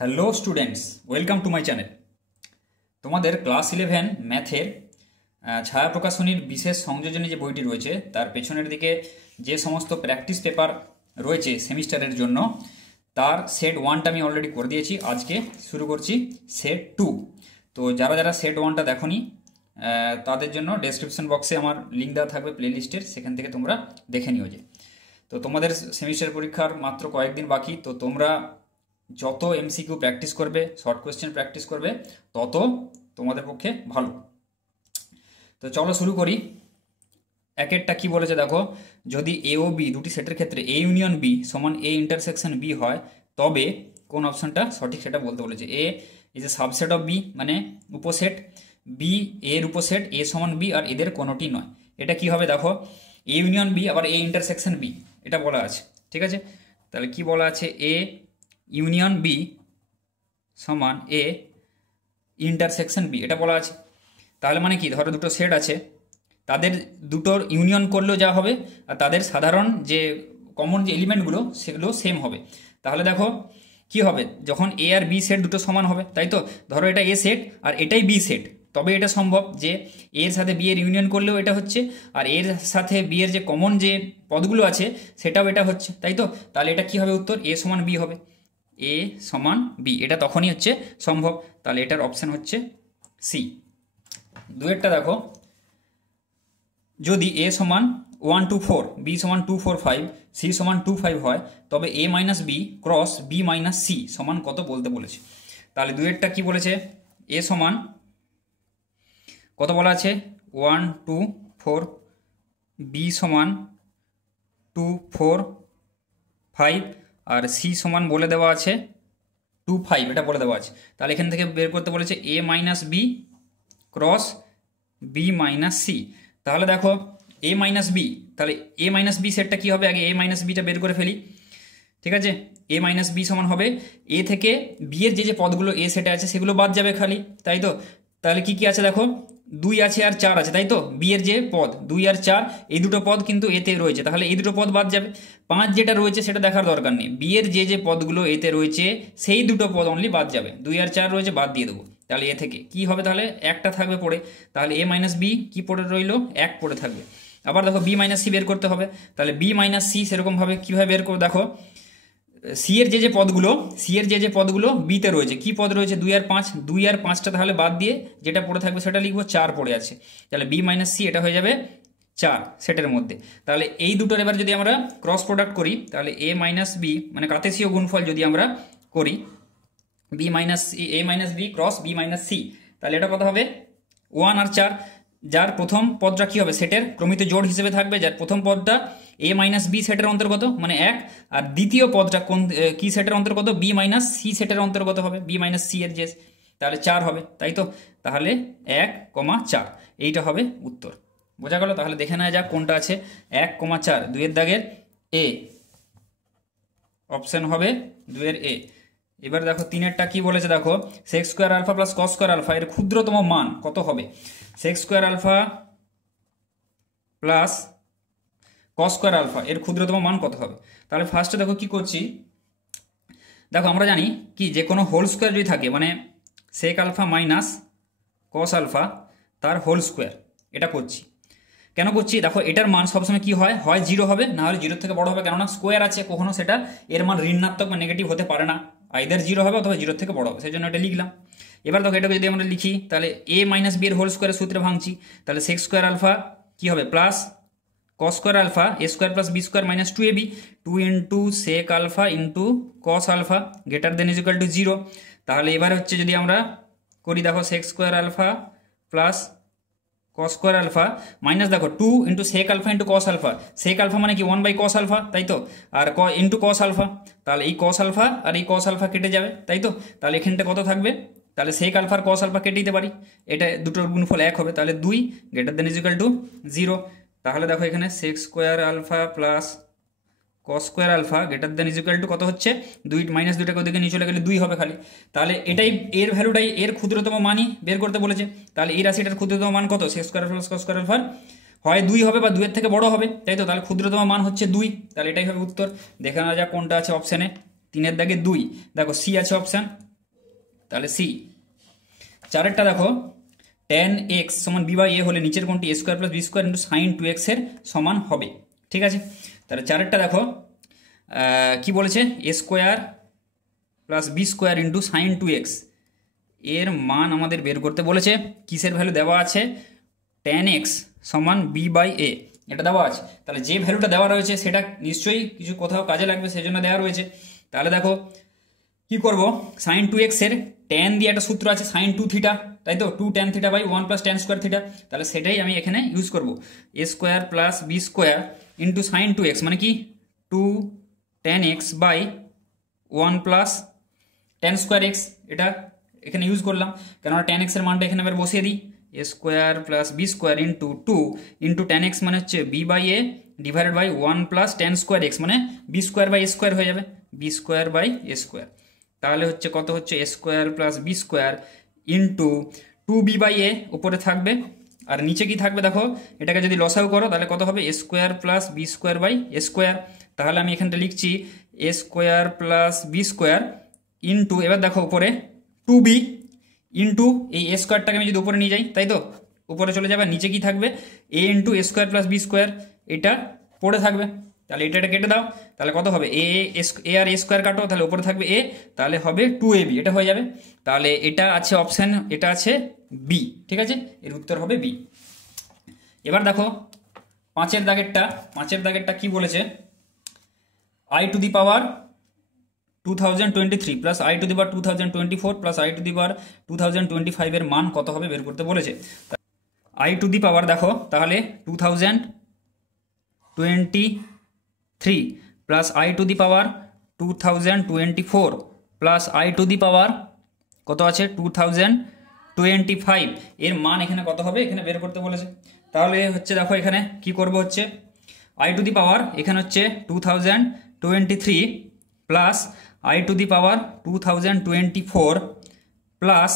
Hello students, welcome to my channel. তোমাদের class 11 ম্যাথের ছায়া প্রকাশনীর বিশেষ সংযোজনী যে বইটি রয়েছে তার পেছনের দিকে যে সমস্ত প্র্যাকটিস পেপার রয়েছে সেমিস্টারের জন্য তার সেট 1টা আমি অলরেডি করে দিয়েছি। আজকে শুরু করছি সেট 2। তো যারা যারা সেট 1টা দেখোনি তাদের জন্য ডেসক্রিপশন বক্সে আমার লিঙ্ক দেওয়া থাকবে প্লেলিস্টের, সেখান থেকে তোমরা দেখে নিও। যে তো তোমাদের সেমিস্টার পরীক্ষার মাত্র কয়েকদিন বাকি, তো তোমরা যত এমসিকিউ প্র্যাকটিস করবে, শর্ট কোয়েশ্চেন প্র্যাকটিস করবে, তত তোমাদের পক্ষে ভালো। তো চলো শুরু করি। এক একটা কি বলেছে দেখো, যদি এ ও বি দুটি সেটের ক্ষেত্রে এ ইউনিয়ন বি সমান এ ইন্টারসেকশন বি হয় তবে কোন অপশনটা সঠিক সেটা বলতে বলেছে। A is a subset of B, মানে উপসেট, বি এর উপসেট, এ সমান বি আর এদের কোনোটি নয়। এটা কি হবে দেখো, এ ইউনিয়ন বি আবার এ ইন্টারসেকশন বি, এটা বলা আছে। ঠিক আছে, তাহলে কি বলা আছে, এ ইউনিয়ন বি সমান এ ইন্টারসেকশন বি, এটা বলা আছে। তাহলে মানে কি, ধরো দুটো সেট আছে, তাদের দুটোর ইউনিয়ন করলেও যা হবে আর তাদের সাধারণ যে কমন যে এলিমেন্টগুলো সেগুলো সেম হবে। তাহলে দেখো কি হবে, যখন এ আর বি সেট দুটো সমান হবে, তাই তো ধরো এটা এ সেট আর এটাই বি সেট, তবে এটা সম্ভব যে এর সাথে বি এর ইউনিয়ন করলেও এটা হচ্ছে, আর এর সাথে বি এর যে কমন যে পদগুলো আছে সেটাও এটা হচ্ছে, তাই তো। তাহলে এটা কি হবে, উত্তর এ সমান বি হবে। এ সমান বি, এটা তখনই হচ্ছে সম্ভব। তাহলে এটার অপশন হচ্ছে সি। দুয়েরটা দেখো, যদি এ সমান 1 2 4, বি সমান 2 4 5, সি সমান 2 5 হয় তবে A minus B cross B minus C সমান কত বলতে বলেছে। তাহলে দুয়েরটা কি বলেছে, এ সমান কত বলা আছে 1 2 4, বি সমান 2 4 5 আর সি সমান বলে দেওয়া আছে 2 5, এটা বলে দেওয়া আছে। তাহলে এখান থেকে বের করতে বলেছে A minus B cross B minus C. তাহলে দেখো এ মাইনাস বি, তাহলে এ মাইনাস বি সেটটা কি হবে, আগে এ মাইনাস বিটা বের করে ফেলি। ঠিক আছে, এ মাইনাস বি সমান হবে এ থেকে বি এর যে যে পদগুলো এ সেটে আছে সেগুলো বাদ যাবে খালি, তাই তো। তাহলে কি কি আছে দেখো, 2 আছে আর 4 আছে, তাই তো। বি এর যে পদ 2 আর 4, এই দুটো পদ কিন্তু এতে রয়েছে, তাহলে এই দুটো পদ বাদ যাবে। 5 যেটা রয়েছে সেটা দেখার দরকার নেই, বি এর যে যে পদগুলো এতে রয়েছে সেই দুটো পদ অনলি বাদ যাবে। 2 আর 4 রয়েছে, বাদ দিয়ে দেবো। তাহলে এ থেকে কি হবে, তাহলে একটা থাকবে পড়ে, তাহলে এ মাইনাস বি কি পড়ে রইলো, 1 পড়ে থাকবে। আবার দেখো বি মাইনাস সি বের করতে হবে, তাহলে বি মাইনাস সি সেরকমভাবে কীভাবে বের করবো দেখো, সি এর যে যে পদগুলো বিতে রয়েছে, কি পদ রয়েছে 2 আর 5, 2 আর 5টা তাহলে বাদ দিয়ে যেটা পড়ে থাকবে সেটা লিখবো, 4 পড়ে আছে। তাহলে বি মাইনাস সি এটা হয়ে যাবে 4 সেটের মধ্যে। তাহলে এই দুটোর এবার যদি আমরা ক্রস প্রোডাক্ট করি, তাহলে এ মাইনাস বি মানে কার্তেশীয় গুণফল যদি আমরা করি, B minus C, A minus B cross B minus C, তাহলে এটা কত হবে 1 আর 4। যার প্রথম পদটা কি হবে, সেটের ক্রমিত জোড় হিসেবে থাকবে, যার প্রথম পদটা এ মাইনাস বি সেটের অন্তর্গত মানে 1, আর দ্বিতীয় পদটা কোন কি সেটের অন্তর্গত, বি মাইনাস সি সেটের অন্তর্গত হবে, বি মাইনাস সি এর যে, তাহলে 4 হবে, তাই তো। তাহলে 1 4 এইটা হবে উত্তর। বোঝা গেল? তাহলে দেখে নেওয়া যাক কোনটা আছে 1 4, 2 এর দাগের এ, অপশন হবে 2 এর এ। এবার দেখো 3এরটা কি বলেছে দেখো, sec square alpha plus cos square alpha এর ক্ষুদ্রতম মান কত হবে। Sec square alpha plus cos square alpha এর ক্ষুদ্রতম মান কত হবে। তাহলে ফার্স্টে দেখো কি করছি, দেখো আমরা জানি কি যে কোনো হোল স্কোয়ার যদি থাকে মানে sec alpha minus cos alpha তার হোল স্কোয়ার, এটা করছি। কেন করছি দেখো, এটার মান সবসময় কি হয়, হয় 0 হবে, না হলে 0 থেকে বড় হবে, কেননা স্কোয়ার আছে, কখনো সেটা এর মান ঋণাত্মক বা নেগেটিভ হতে পারে না, আইদার 0 হবে অথবা 0 থেকে বড় হবে, সেই জন্য এটা লিখলাম। এবার দেখো এটাকে যদি আমরা লিখি, তাহলে এ মাইনাস বি এর হোল স্কোয়ারের সূত্রে ভাঙছি, তাহলে সেক্স স্কোয়ার আলফা কি হবে plus cos square alpha A square plus B square minus 2ab, 2 into sec alpha into cos alpha greater than is equal to 0। তাহলে এবার হচ্ছে যদি আমরা করি দেখো, sec square alpha plus cos square alpha minus দেখো 2 into sec alpha into cos alpha, sec alpha মানে কি 1 বাই কস আলফা, তাই তো, আর ইন্টু কস আলফা, তাহলে এই কস আলফা আর এই কস আলফা কেটে যাবে, তাই তো। তাহলে এখানটা কত থাকবে, তাহলে সেক আলফার কস আলফা কেটে দিতে পারি, এটা দুটোর গুণফল 1 হবে, তাহলে 2 greater than is equal to 0। তাহলে দেখো এখানে sec square alpha plus cos square alpha greater than is equal to কত হচ্ছে 2 মাইনাস 2টাকে ওদিকে নিয়ে চলে গেলে 2 হবে খালি। তাহলে এটাই এর ভ্যালুটাই এর ক্ষুদ্রতম মানই বের করতে বলেছে। তাহলে এই রাশিটার ক্ষুদ্রতম মান কত, sex square plus cos square আলফার হয় 2 হবে বা 2 এর থেকে বড় হবে, তাই তো। তাহলে ক্ষুদ্রতম মান হচ্ছে 2, তাহলে এটাই হবে উত্তর। দেখে নেওয়া যাক কোনটা আছে অপশানে, 3 এর দাগে 2, দেখো সি আছে অপশান, তাহলে সি। চারেরটা দেখো tan x সমান বি বাই এ হলে নিচের কোনটি A square plus B square into sine 2x এর সমান হবে। ঠিক আছে, তাহলে চারেরটা দেখো কি বলেছে, A square plus B square into sine 2x এর মান আমাদের বের করতে বলেছে। কিসের ভ্যালু দেওয়া আছে, tan x সমান বি বাই এ, এটা দেওয়া আছে। তাহলে যে ভ্যালুটা দেওয়া রয়েছে সেটা নিশ্চয়ই কিছু কোথাও কাজে লাগবে, সেই জন্য দেওয়া রয়েছে। তাহলে দেখো কি করব, সাইন 2x এর ট্যান দিয়ে একটা সূত্র আছে সাইন 2 থিটা, তাই তো 2 tan theta by 1 plus tan square theta, তাহলে সেটাই আমি এখানে ইউজ করব। A square plus B square into sine 2x মানে কি 2 tan x by 1 plus tan square X, এটা এখানে ইউজ করলাম। কেননা ট্যান এক্স এর মানটা এখানে আবার বসিয়ে দিই, A square plus B square into 2 into tan X মানে হচ্ছে B by A divided by 1 plus tan square X মানে B square by A square হয়ে যাবে, B square by A square. তাহলে হচ্ছে কত হচ্ছে, A square plus B square into 2b by A উপরে থাকবে, আর নিচে কি থাকবে দেখো, এটাকে যদি লসাগু করো তাহলে কত হবে, A square plus B square by A square. তাহলে আমি এখানটা লিখছি A square plus B square into, এবার দেখো উপরে 2b ইন্টু এই এ স্কোয়ারটাকে আমি যদি উপরে নিয়ে যাই, তাই তো উপরে চলে যাবে, নিচে কি থাকবে এ ইন্টু এ স্কোয়ার প্লাস বি স্কোয়ার, এটা পড়ে থাকবে। তাহলে এটা কেটে দাও, তাহলে কত হবে, এ আর এ স্কোয়ার কাটো, তাহলে উপরে থাকবে এ, তাহলে হবে 2ab, এটা হয়ে যাবে। তাহলে এটা আছে অপশান, এটা আছে বি। ঠিক আছে, এর উত্তর হবে বি। এবার দেখো পাঁচের দাগেরটা কি বলেছে, i to the power 2023 plus i to the power 2024 plus i to the power 2025 এর মান কত হবে বের করতে বলেছে। i টু দি পাওয়ার দেখো তাহলে 2023 plus i to the power 2024 plus i to the power কত আছে 2025 এর মান এখানে কত হবে এখানে বের করতে বলেছে। তাহলে হচ্ছে দেখো এখানে কি করব, হচ্ছে i টু দি পাওয়ার এখানে হচ্ছে 2023 plus i to the power 2024 plus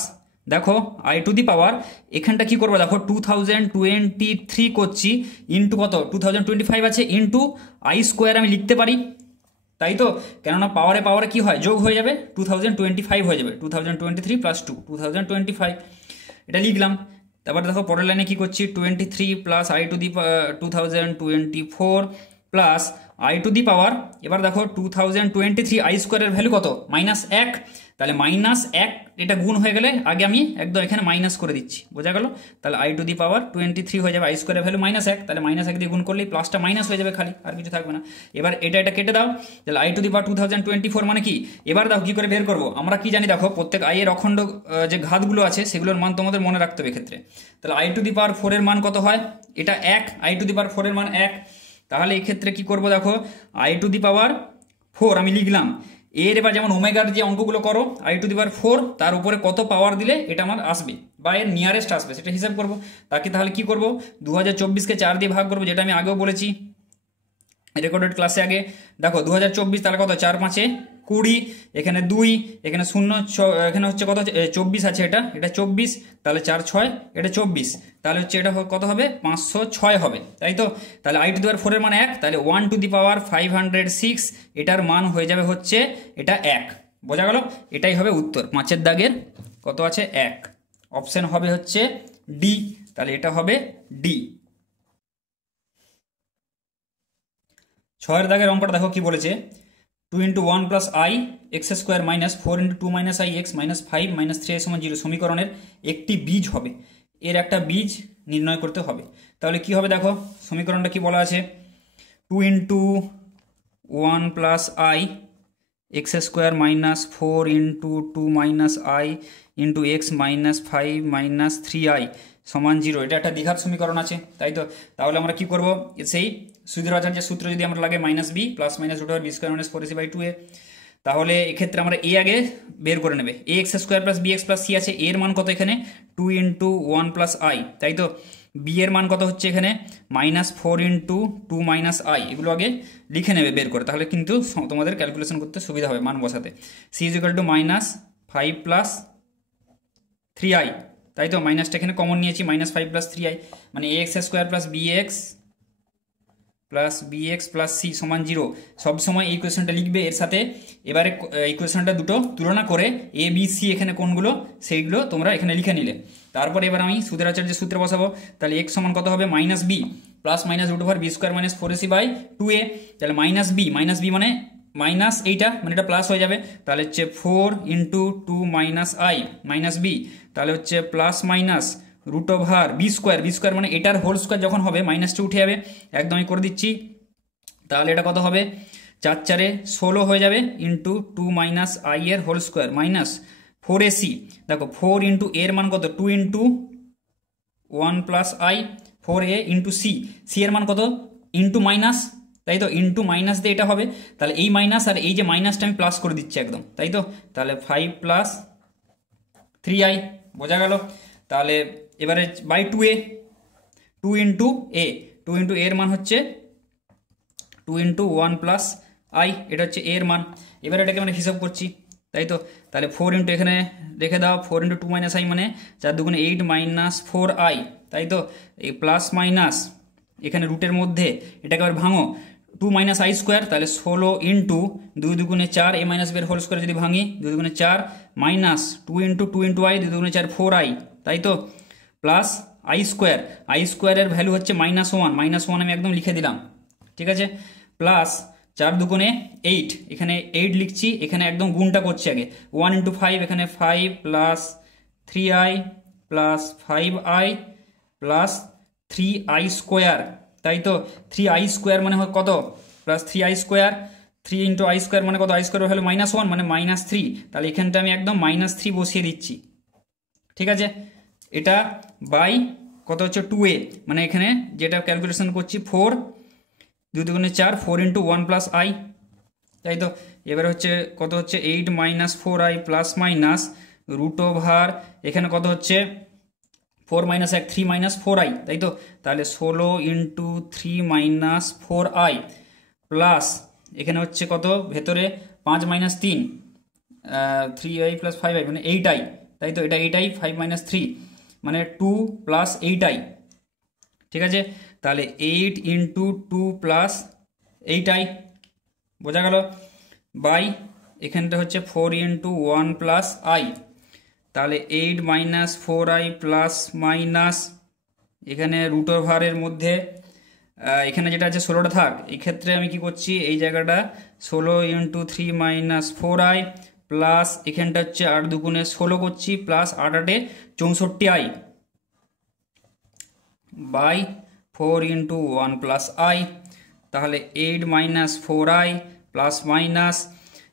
দেখো i টু দি পাওয়ার এখানটা কি করবো দেখো 2023 করছি ইন্টু কত 2025 আছে ইন্টু i স্কোয়ার আমি লিখতে পারি, তাই তো, কেননা পাওয়ারে কি হয় যোগ হয়ে যাবে 2025 হয়ে যাবে, 2023 প্লাস 2025 এটা লিখলাম। তারপর দেখো পরের লাইনে কি করছি 23 plus i to the 2024 plus i to the power, এবার দেখো 2023 i স্কোয়ারের ভ্যালু কত -1, তাহলে -1 এটা গুণ হয়ে গেলে আগে আমি একদম এখানে মাইনাস করে দিচ্ছি, বোঝা গেল। তাহলে i টু দি পাওয়ার 23 হয়ে যাবে, i স্কোয়ারের ভ্যালু -1, তাহলে -1 দিয়ে গুণ করলেই প্লাসটা মাইনাস হয়ে যাবে খালি, আর কিছু থাকবে না। এবার এটা কেটে দাও, তাহলে i টু দি পাওয়ার 2024 মানে কি, এবার দেখো কি করে বের করবো, আমরা কি জানি দেখো প্রত্যেক i এর অখণ্ড যে ঘাতগুলো আছে সেগুলোর মান তোমাদের মনে রাখতে হবে ক্ষেত্রে। তাহলে i টু দি পাওয়ার 4 এর মান কত হয়, এটা 1, i টু দি পাওয়ার 4 এর মান 1, তাহলে এই ক্ষেত্রে কি করব দেখো i টু দি পাওয়ার 4 আমি লিখলাম, এর এবার যেমন ওমেগার যে অঙ্কগুলো করো i টু দি পাওয়ার 4 তার উপরে কত পাওয়ার দিলে এটা আমার আসবে বা এর নিয়ারেস্ট আসবে সেটা হিসাব করব। তাহলে কি করব 2024কে 4 দিয়ে ভাগ করবো, যেটা আমি আগেও বলেছি রেকর্ডেড ক্লাসে আগে। দেখো 2024 তাহলে কত 4 5 20, এখানে 2, এখানে 0, এখানে হচ্ছে কত 24 আছে, এটা 24, তাহলে 4 6 এটা 24, তাহলে হচ্ছে এটা কত হবে 506 হবে, তাই তো। তাহলে i টু দি পাওয়ার 4 এর মান 1, তাহলে 1 টু দি পাওয়ার 506 এটার মান হয়ে যাবে হচ্ছে এটা 1, বোঝা গেল। এটাই হবে উত্তর, 5এর দাগের কত আছে 1, অপশন হবে হচ্ছে ডি, তাহলে এটা হবে ডি। 6এর দাগের অঙ্কটা দেখো কি বলেছে, 2 × 1 plus i x square minus 4 × 2 minus i x minus 5 minus 3 সমান 0 সমীকরণের একটি বীজ হবে, এর একটা বীজ নির্ণয় করতে হবে। তাহলে কি হবে দেখো সমীকরণটা কি বলা আছে, 2 × 1 plus i x square minus 4 × 2 minus i into x minus 5 minus 3i সমান 0, এটা একটা দ্বিঘাত সমীকরণ আছে, তাই তো। তাহলে আমরা কি করব, সেই সুবিধার সূত্র যদি আমরা লাগে -b plus minus √b² - 4ac/2a, তাহলে এক্ষেত্রে আমরা a আগে বের করে নেবে, ax square plus bx plus c আছে, এর মান কত এখানে 2 × 1 প্লাস i, তাই তো। b এর মান কত হচ্ছে এখানে -4 × 2 মাইনাস i, এগুলো আগে লিখে নেবে বের করে, তাহলে কিন্তু তোমাদের ক্যালকুলেশন করতে সুবিধা হবে মান বসাতে। c =-5 প্লাস 3i, তাই তো, মাইনাসটা এখানে কমন নিয়েছি, -5 প্লাস 3i মানে ax square plus bx plus B X plus C সমান 0 সবসময় এই কোয়েশনটা লিখবে এর সাথে। এবারে এই কোয়েশনটা দুটো তুলনা করে এ বি সি এখানে কোনগুলো সেইগুলো তোমরা এখানে লিখে নিলে। তারপরে এবার আমি সুদের আচার্যের সূত্রে বসাবো। তাহলে এক্স সমান কত হবে minus B plus minus root over B square minus 4ac by 2a। তাহলে মাইনাস বি মানে মাইনাস এইটা মানে এটা প্লাস হয়ে যাবে। তাহলে হচ্ছে 4 into 2 minus I minus B, তাহলে হচ্ছে plus minus root over B square মানে এটার হোল স্কোয়ার যখন হবে মাইনাসটা উঠে যাবে, একদমই করে দিচ্ছি। তাহলে এটা কত হবে 4 4 16 হয়ে যাবে ইন্টু 2 মাইনাস আই এর হোল স্কোয়ার মাইনাস 4ac। দেখো 4 ইন্টু এর মান কত 2 into 1 plus I 4a into C এর মান কত ইন্টু মাইনাস, তাই তো ইন্টু মাইনাস দিয়ে এটা হবে। তাহলে এই মাইনাস আর এই যে মাইনাসটা আমি প্লাস করে দিচ্ছি একদম, তাই তো। তাহলে 5 প্লাস 3i বোঝা গেল। তাহলে এবারে বাই 2a 2 ইন্টু এর মান হচ্ছে 2 ইন্টু 1 প্লাস আই, এটা হচ্ছে এর মান। এবার এটাকে মানে হিসাব করছি, তাই তো। তাহলে 4 ইন্টু এখানে রেখে দাও 4 ইন্টু 2 মাইনাস আই মানে 4 দুগুণে 8 মাইনাস 4i, তাই তো। এই প্লাস মাইনাস এখানে রুটের মধ্যে এটাকে আবার ভাঙো 2 মাইনাস আই স্কোয়ার, তাহলে 16 ইন্টু 2 দুগুণে 4 এ মাইনাস বের হোল স্কোয়ার যদি ভাঙি 2 দুগুণে 4 মাইনাস 2 ইন্টু আই 2 দুগুণে 4 4i, তাই তো। প্লাস আই স্কোয়ারের ভ্যালু হচ্ছে -1 আমি একদম লিখে দিলাম, ঠিক আছে। প্লাস 4 দুগুণে 8 এখানে 8 লিখছি, এখানে একদম গুণটা করছি আগে 1 ইন্টু 5 এখানে 5 plus 3i plus 5i plus 3i square, তাই তো। 3i স্কোয়ার মানে কত plus 3i square 3 into I square মানে কত আই স্কোয়ার ভ্যালু -1 মানে -3। তাহলে এখানটা আমি একদম -3 বসিয়ে দিচ্ছি, ঠিক আছে। এটা বাই কত হচ্ছে 2a মানে এখানে যেটা ক্যালকুলেশন করছি 4 2 দুগুণে 4 4 ইন্টু 1 প্লাস আই, তাই তো। এবার হচ্ছে কত হচ্ছে 8 minus 4i plus minus root over এখানে কত হচ্ছে 4 মাইনাস 1 3 মাইনাস 4i, তাই তো। তাহলে 16 ইন্টু 3 মাইনাস 4i প্লাস এখানে হচ্ছে কত ভেতরে 5 মাইনাস 3 3i প্লাস 5i মানে 8i, তাই তো। এটা 8i 5 মাইনাস 3 মানে 2 প্লাস 8i, ঠিক আছে। তাহলে 8 ইন্টু 2 প্লাস 8i বোঝা গেল বাই এখানটা হচ্ছে 4 ইন্টু 1 প্লাস আই, তাহলে 8 মাইনাস 4i প্লাস মাইনাস এখানে রুট ওভারের মধ্যে এখানে যেটা আছে 16টা থাক, এই ক্ষেত্রে আমি কি করছি এই জায়গাটা 16 ইন্টু 3 মাইনাস 4i প্লাস এখানটা হচ্ছে 8 দুগুণে 16 করছি plus 8 8 64i by 4 into 1 plus I, তাহলে 8 মাইনাস 4i প্লাস মাইনাস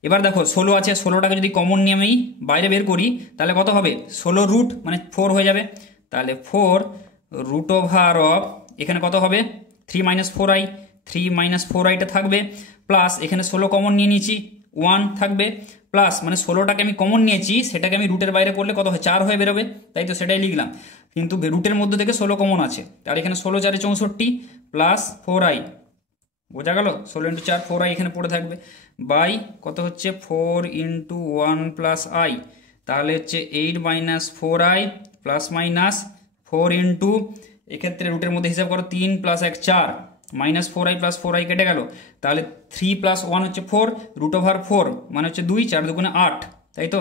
এবার দেখো 16 আছে 16টাকে যদি কমন নিয়ে আমি বাইরে বের করি তাহলে কত হবে 16 রুট মানে 4 হয়ে যাবে। তাহলে 4 রুট ওভার অফ এখানে কত হবে 3 মাইনাস 4iটা থাকবে প্লাস এখানে 16 কমন নিয়ে নিয়েছি 1 থাকবে প্লাস মানে 16টাকে আমি কমন নিয়েছি সেটাকে আমি রুটের বাইরে করলে কত হয় 4 হয়ে বেরোবে, তাই তো সেটাই লিখলাম। কিন্তু রুটের মধ্যে থেকে 16 কমন আছে, আর এখানে 16 4 64 প্লাস 4i বোঝা গেল 16 ইন্টু 4 4i এখানে পড়ে থাকবে বাই কত হচ্ছে 4 ইন্টু 1 প্লাস আই, তাহলে হচ্ছে 8 minus 4i plus minus 4 into এক্ষেত্রে রুটের মধ্যে হিসাব করো 3 plus 1 4 minus 4i plus 4i কেটে গেল, তাহলে 3 প্লাস 1 হচ্ছে 4 রুট ওভার 4 মানে হচ্ছে 2 4 দুগুণে 8, তাই তো।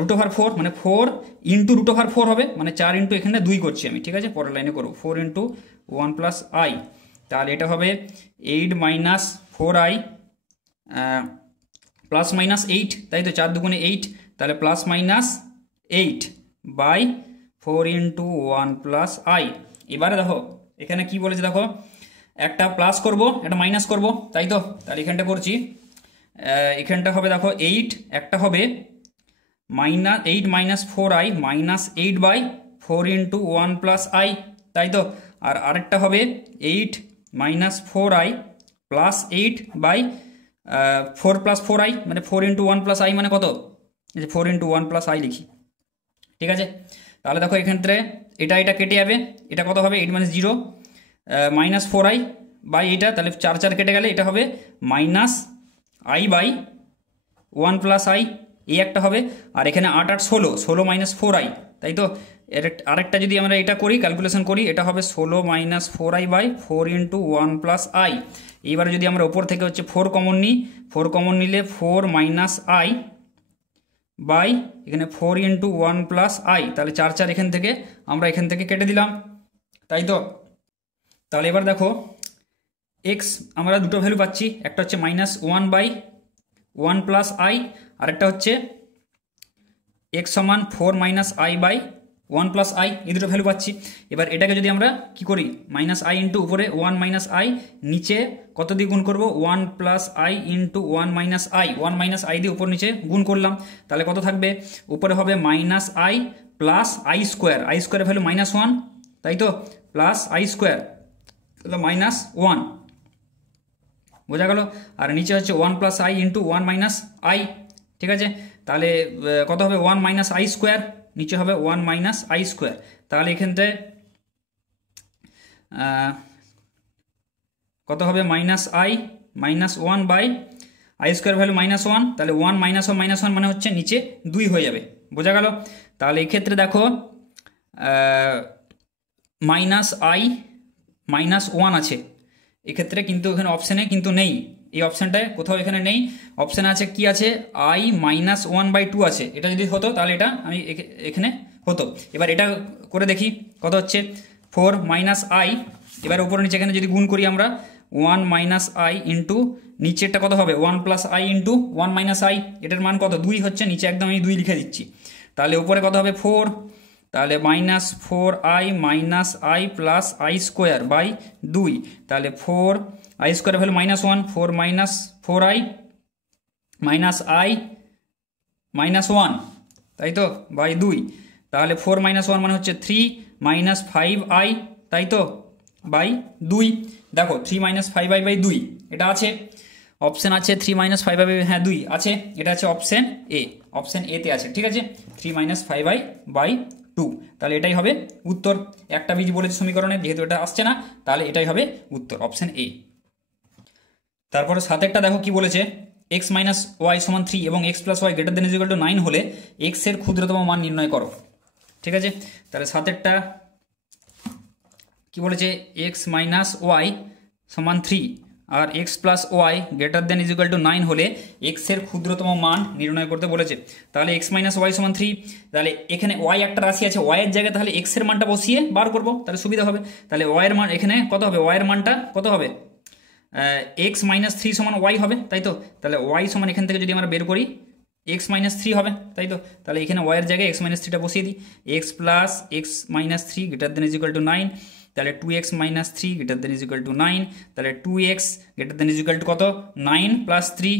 রুট ওভার 4 মানে 4 ইন্টু রুট ওভার 4 হবে মানে 4 ইন্টু এখানে 2 করছি আমি, ঠিক আছে। পরের লাইনে করবো 4 ইন্টু 1 প্লাস আই, তাহলে এটা হবে 8 মাইনাস 4i প্লাস মাইনাস 8, তাই তো 4 দুগুণে 8 তাহলে plus minus 8 by 4 into 1 plus I. এবারে দেখো এখানে কি বলেছে দেখো একটা প্লাস করব একটা মাইনাস করব, তাই তো। তাহলে এখানটা করছি এখানটা হবে দেখো 8 একটা হবে minus 8 minus 4i minus 8 by 4 into 1 plus I, তাই তো। আর আরেকটা হবে 8 minus 4i plus 8 by 4 plus 4i মানে 4 ইন্টু 1 প্লাস আই মানে কত 4 ইন্টু 1 প্লাস আই লিখি, ঠিক আছে। তাহলে দেখো এক্ষেত্রে এটা কেটে যাবে, এটা কত হবে 8 মাইনাস 0 মাইনাস 4i বাই এটা, তাহলে 4 4 কেটে গেলে এটা হবে minus I by 1 plus I এই একটা হবে। আর এখানে 8 8 16 16 মাইনাস 4i, তাই তো। আরেকটা যদি আমরা এটা করি, ক্যালকুলেশন করি, এটা হবে 16 minus 4i by 4 into 1 plus I. এইবারে যদি আমরা ওপর থেকে হচ্ছে 4 কমন নিই, 4 কমন নিলে 4 মাইনাস আই বাই এখানে 4 ইন্টু 1 প্লাস আই, তাহলে 4 এখান থেকে আমরা এখান থেকে কেটে দিলাম, তাই তো। তাহলে এবার দেখো এক্স আমরা দুটো ভ্যালু পাচ্ছি, একটা হচ্ছে মাইনাস 1 বাই 1 প্লাস আই, আরেকটা হচ্ছে এক্স সমান 4 minus I by 1 plus I, এই দুটো ভ্যালু পাচ্ছি। এবার এটাকে যদি আমরা কি করি, মাইনাস আই ইন্টু উপরে 1 মাইনাস আই, নিচে কত দিয়ে গুণ করবো, 1 plus I into 1 minus I, 1 minus I দিয়ে উপর নিচে গুণ করলাম, তাহলে কত থাকবে, উপরে হবে minus I plus I square, I স্কোয়ারের ভ্যালু মাইনাস 1, তাই তো, প্লাস আই স্কোয়ার, তাহলে মাইনাস 1, বোঝা গেল। আর নিচে হচ্ছে 1 plus I into 1 minus I, ঠিক আছে, তাহলে কত হবে 1 মাইনাস আই স্কোয়ার, নিচে হবে 1 মাইনাস আই স্কোয়ার, তাহলে এখানটায় কত হবে minus I minus 1 by I square value minus 1, তাহলে 1 মাইনাস 1 মাইনাস 1 মানে হচ্ছে নিচে 2 হয়ে যাবে, বোঝা গেল। তাহলে এক্ষেত্রে দেখো মাইনাস আই মাইনাস 1 আছে এক্ষেত্রে, কিন্তু এখানে অপশানে কিন্তু নেই, এই অপশানটায় কোথাও এখানে নেই, অপশানে আছে কি আছে, আই মাইনাস 1/2 আছে, এটা যদি হতো তাহলে এটা আমি এখানে হতো। এবার এটা করে দেখি কত হচ্ছে, 4 মাইনাস আই, এবার উপরে নিচে এখানে যদি গুণ করি আমরা 1 মাইনাস আই ইন্টু নিচেরটা কত হবে 1 plus I into 1 minus I, এটার মান কত 2 হচ্ছে, নিচে একদম আমি 2 লিখে দিচ্ছি, তাহলে উপরে কত হবে 4, তাহলে minus 4i minus I plus I square by 2, তাহলে 4 I square value minus 1, 4 minus 4i minus I minus 1, তাই তো, বাই 2, তাহলে 4 মাইনাস 1 মানে হচ্ছে 3 মাইনাস 5i, তাই তো, বাই 2, দেখো 3 মাইনাস 5i বাই 2 এটা আছে, অপশান আছে 3 মাইনাস 5i হ্যাঁ 2 আছে, এটা আছে অপশান এ, অপশান এতে আছে, ঠিক আছে, 3 মাইনাস 5i বাই 2, তাহলে এটাই হবে উত্তর। একটা বীজ বলেছে সমীকরণে, যেহেতু এটা আসছে না তাহলে এটাই হবে উত্তর, অপশান এ। তারপরে সাতেরটা দেখো কি বলেছে, এক্স মাইনাস ওয়াই সমান 3 এবং X plus Y greater than equal to 9 হলে এক্স এর ক্ষুদ্রতম মান নির্ণয় করো, ঠিক আছে। তাহলে সাতেরটা কি বলেছে, এক্স মাইনাস ওয়াই সমান 3 আর X plus Y greater than equal to 9 হলে এক্স এর ক্ষুদ্রতম মান নির্ণয় করতে বলেছে। তাহলে এক্স মাইনাস ওয়াই সমান 3, তাহলে এখানে ওয়াই একটা রাশি আছে, ওয়াইয়ের জায়গায় তাহলে এক্স এর মানটা বসিয়ে বার করবো, তাহলে সুবিধা হবে। তাহলে ওয়াইয়ের মান এখানে কত হবে, ওয়াইয়ের মানটা কত হবে, এক্স মাইনাস 3 সমান ওয়াই হবে, তাই তো, তাহলে ওয়াই সমান এখান থেকে যদি আমরা বের করি এক্স মাইনাস 3 হবে, তাই তো, তাহলে এখানে ওয়াইয়ের জায়গায় এক্স মাইনাস 3টা বসিয়ে দিই, x plus x minus 3 greater than equal to 9, তাহলে 2x minus 3 greater than equal to 9, তাহলে 2x greater than equal to কত 9 প্লাস 3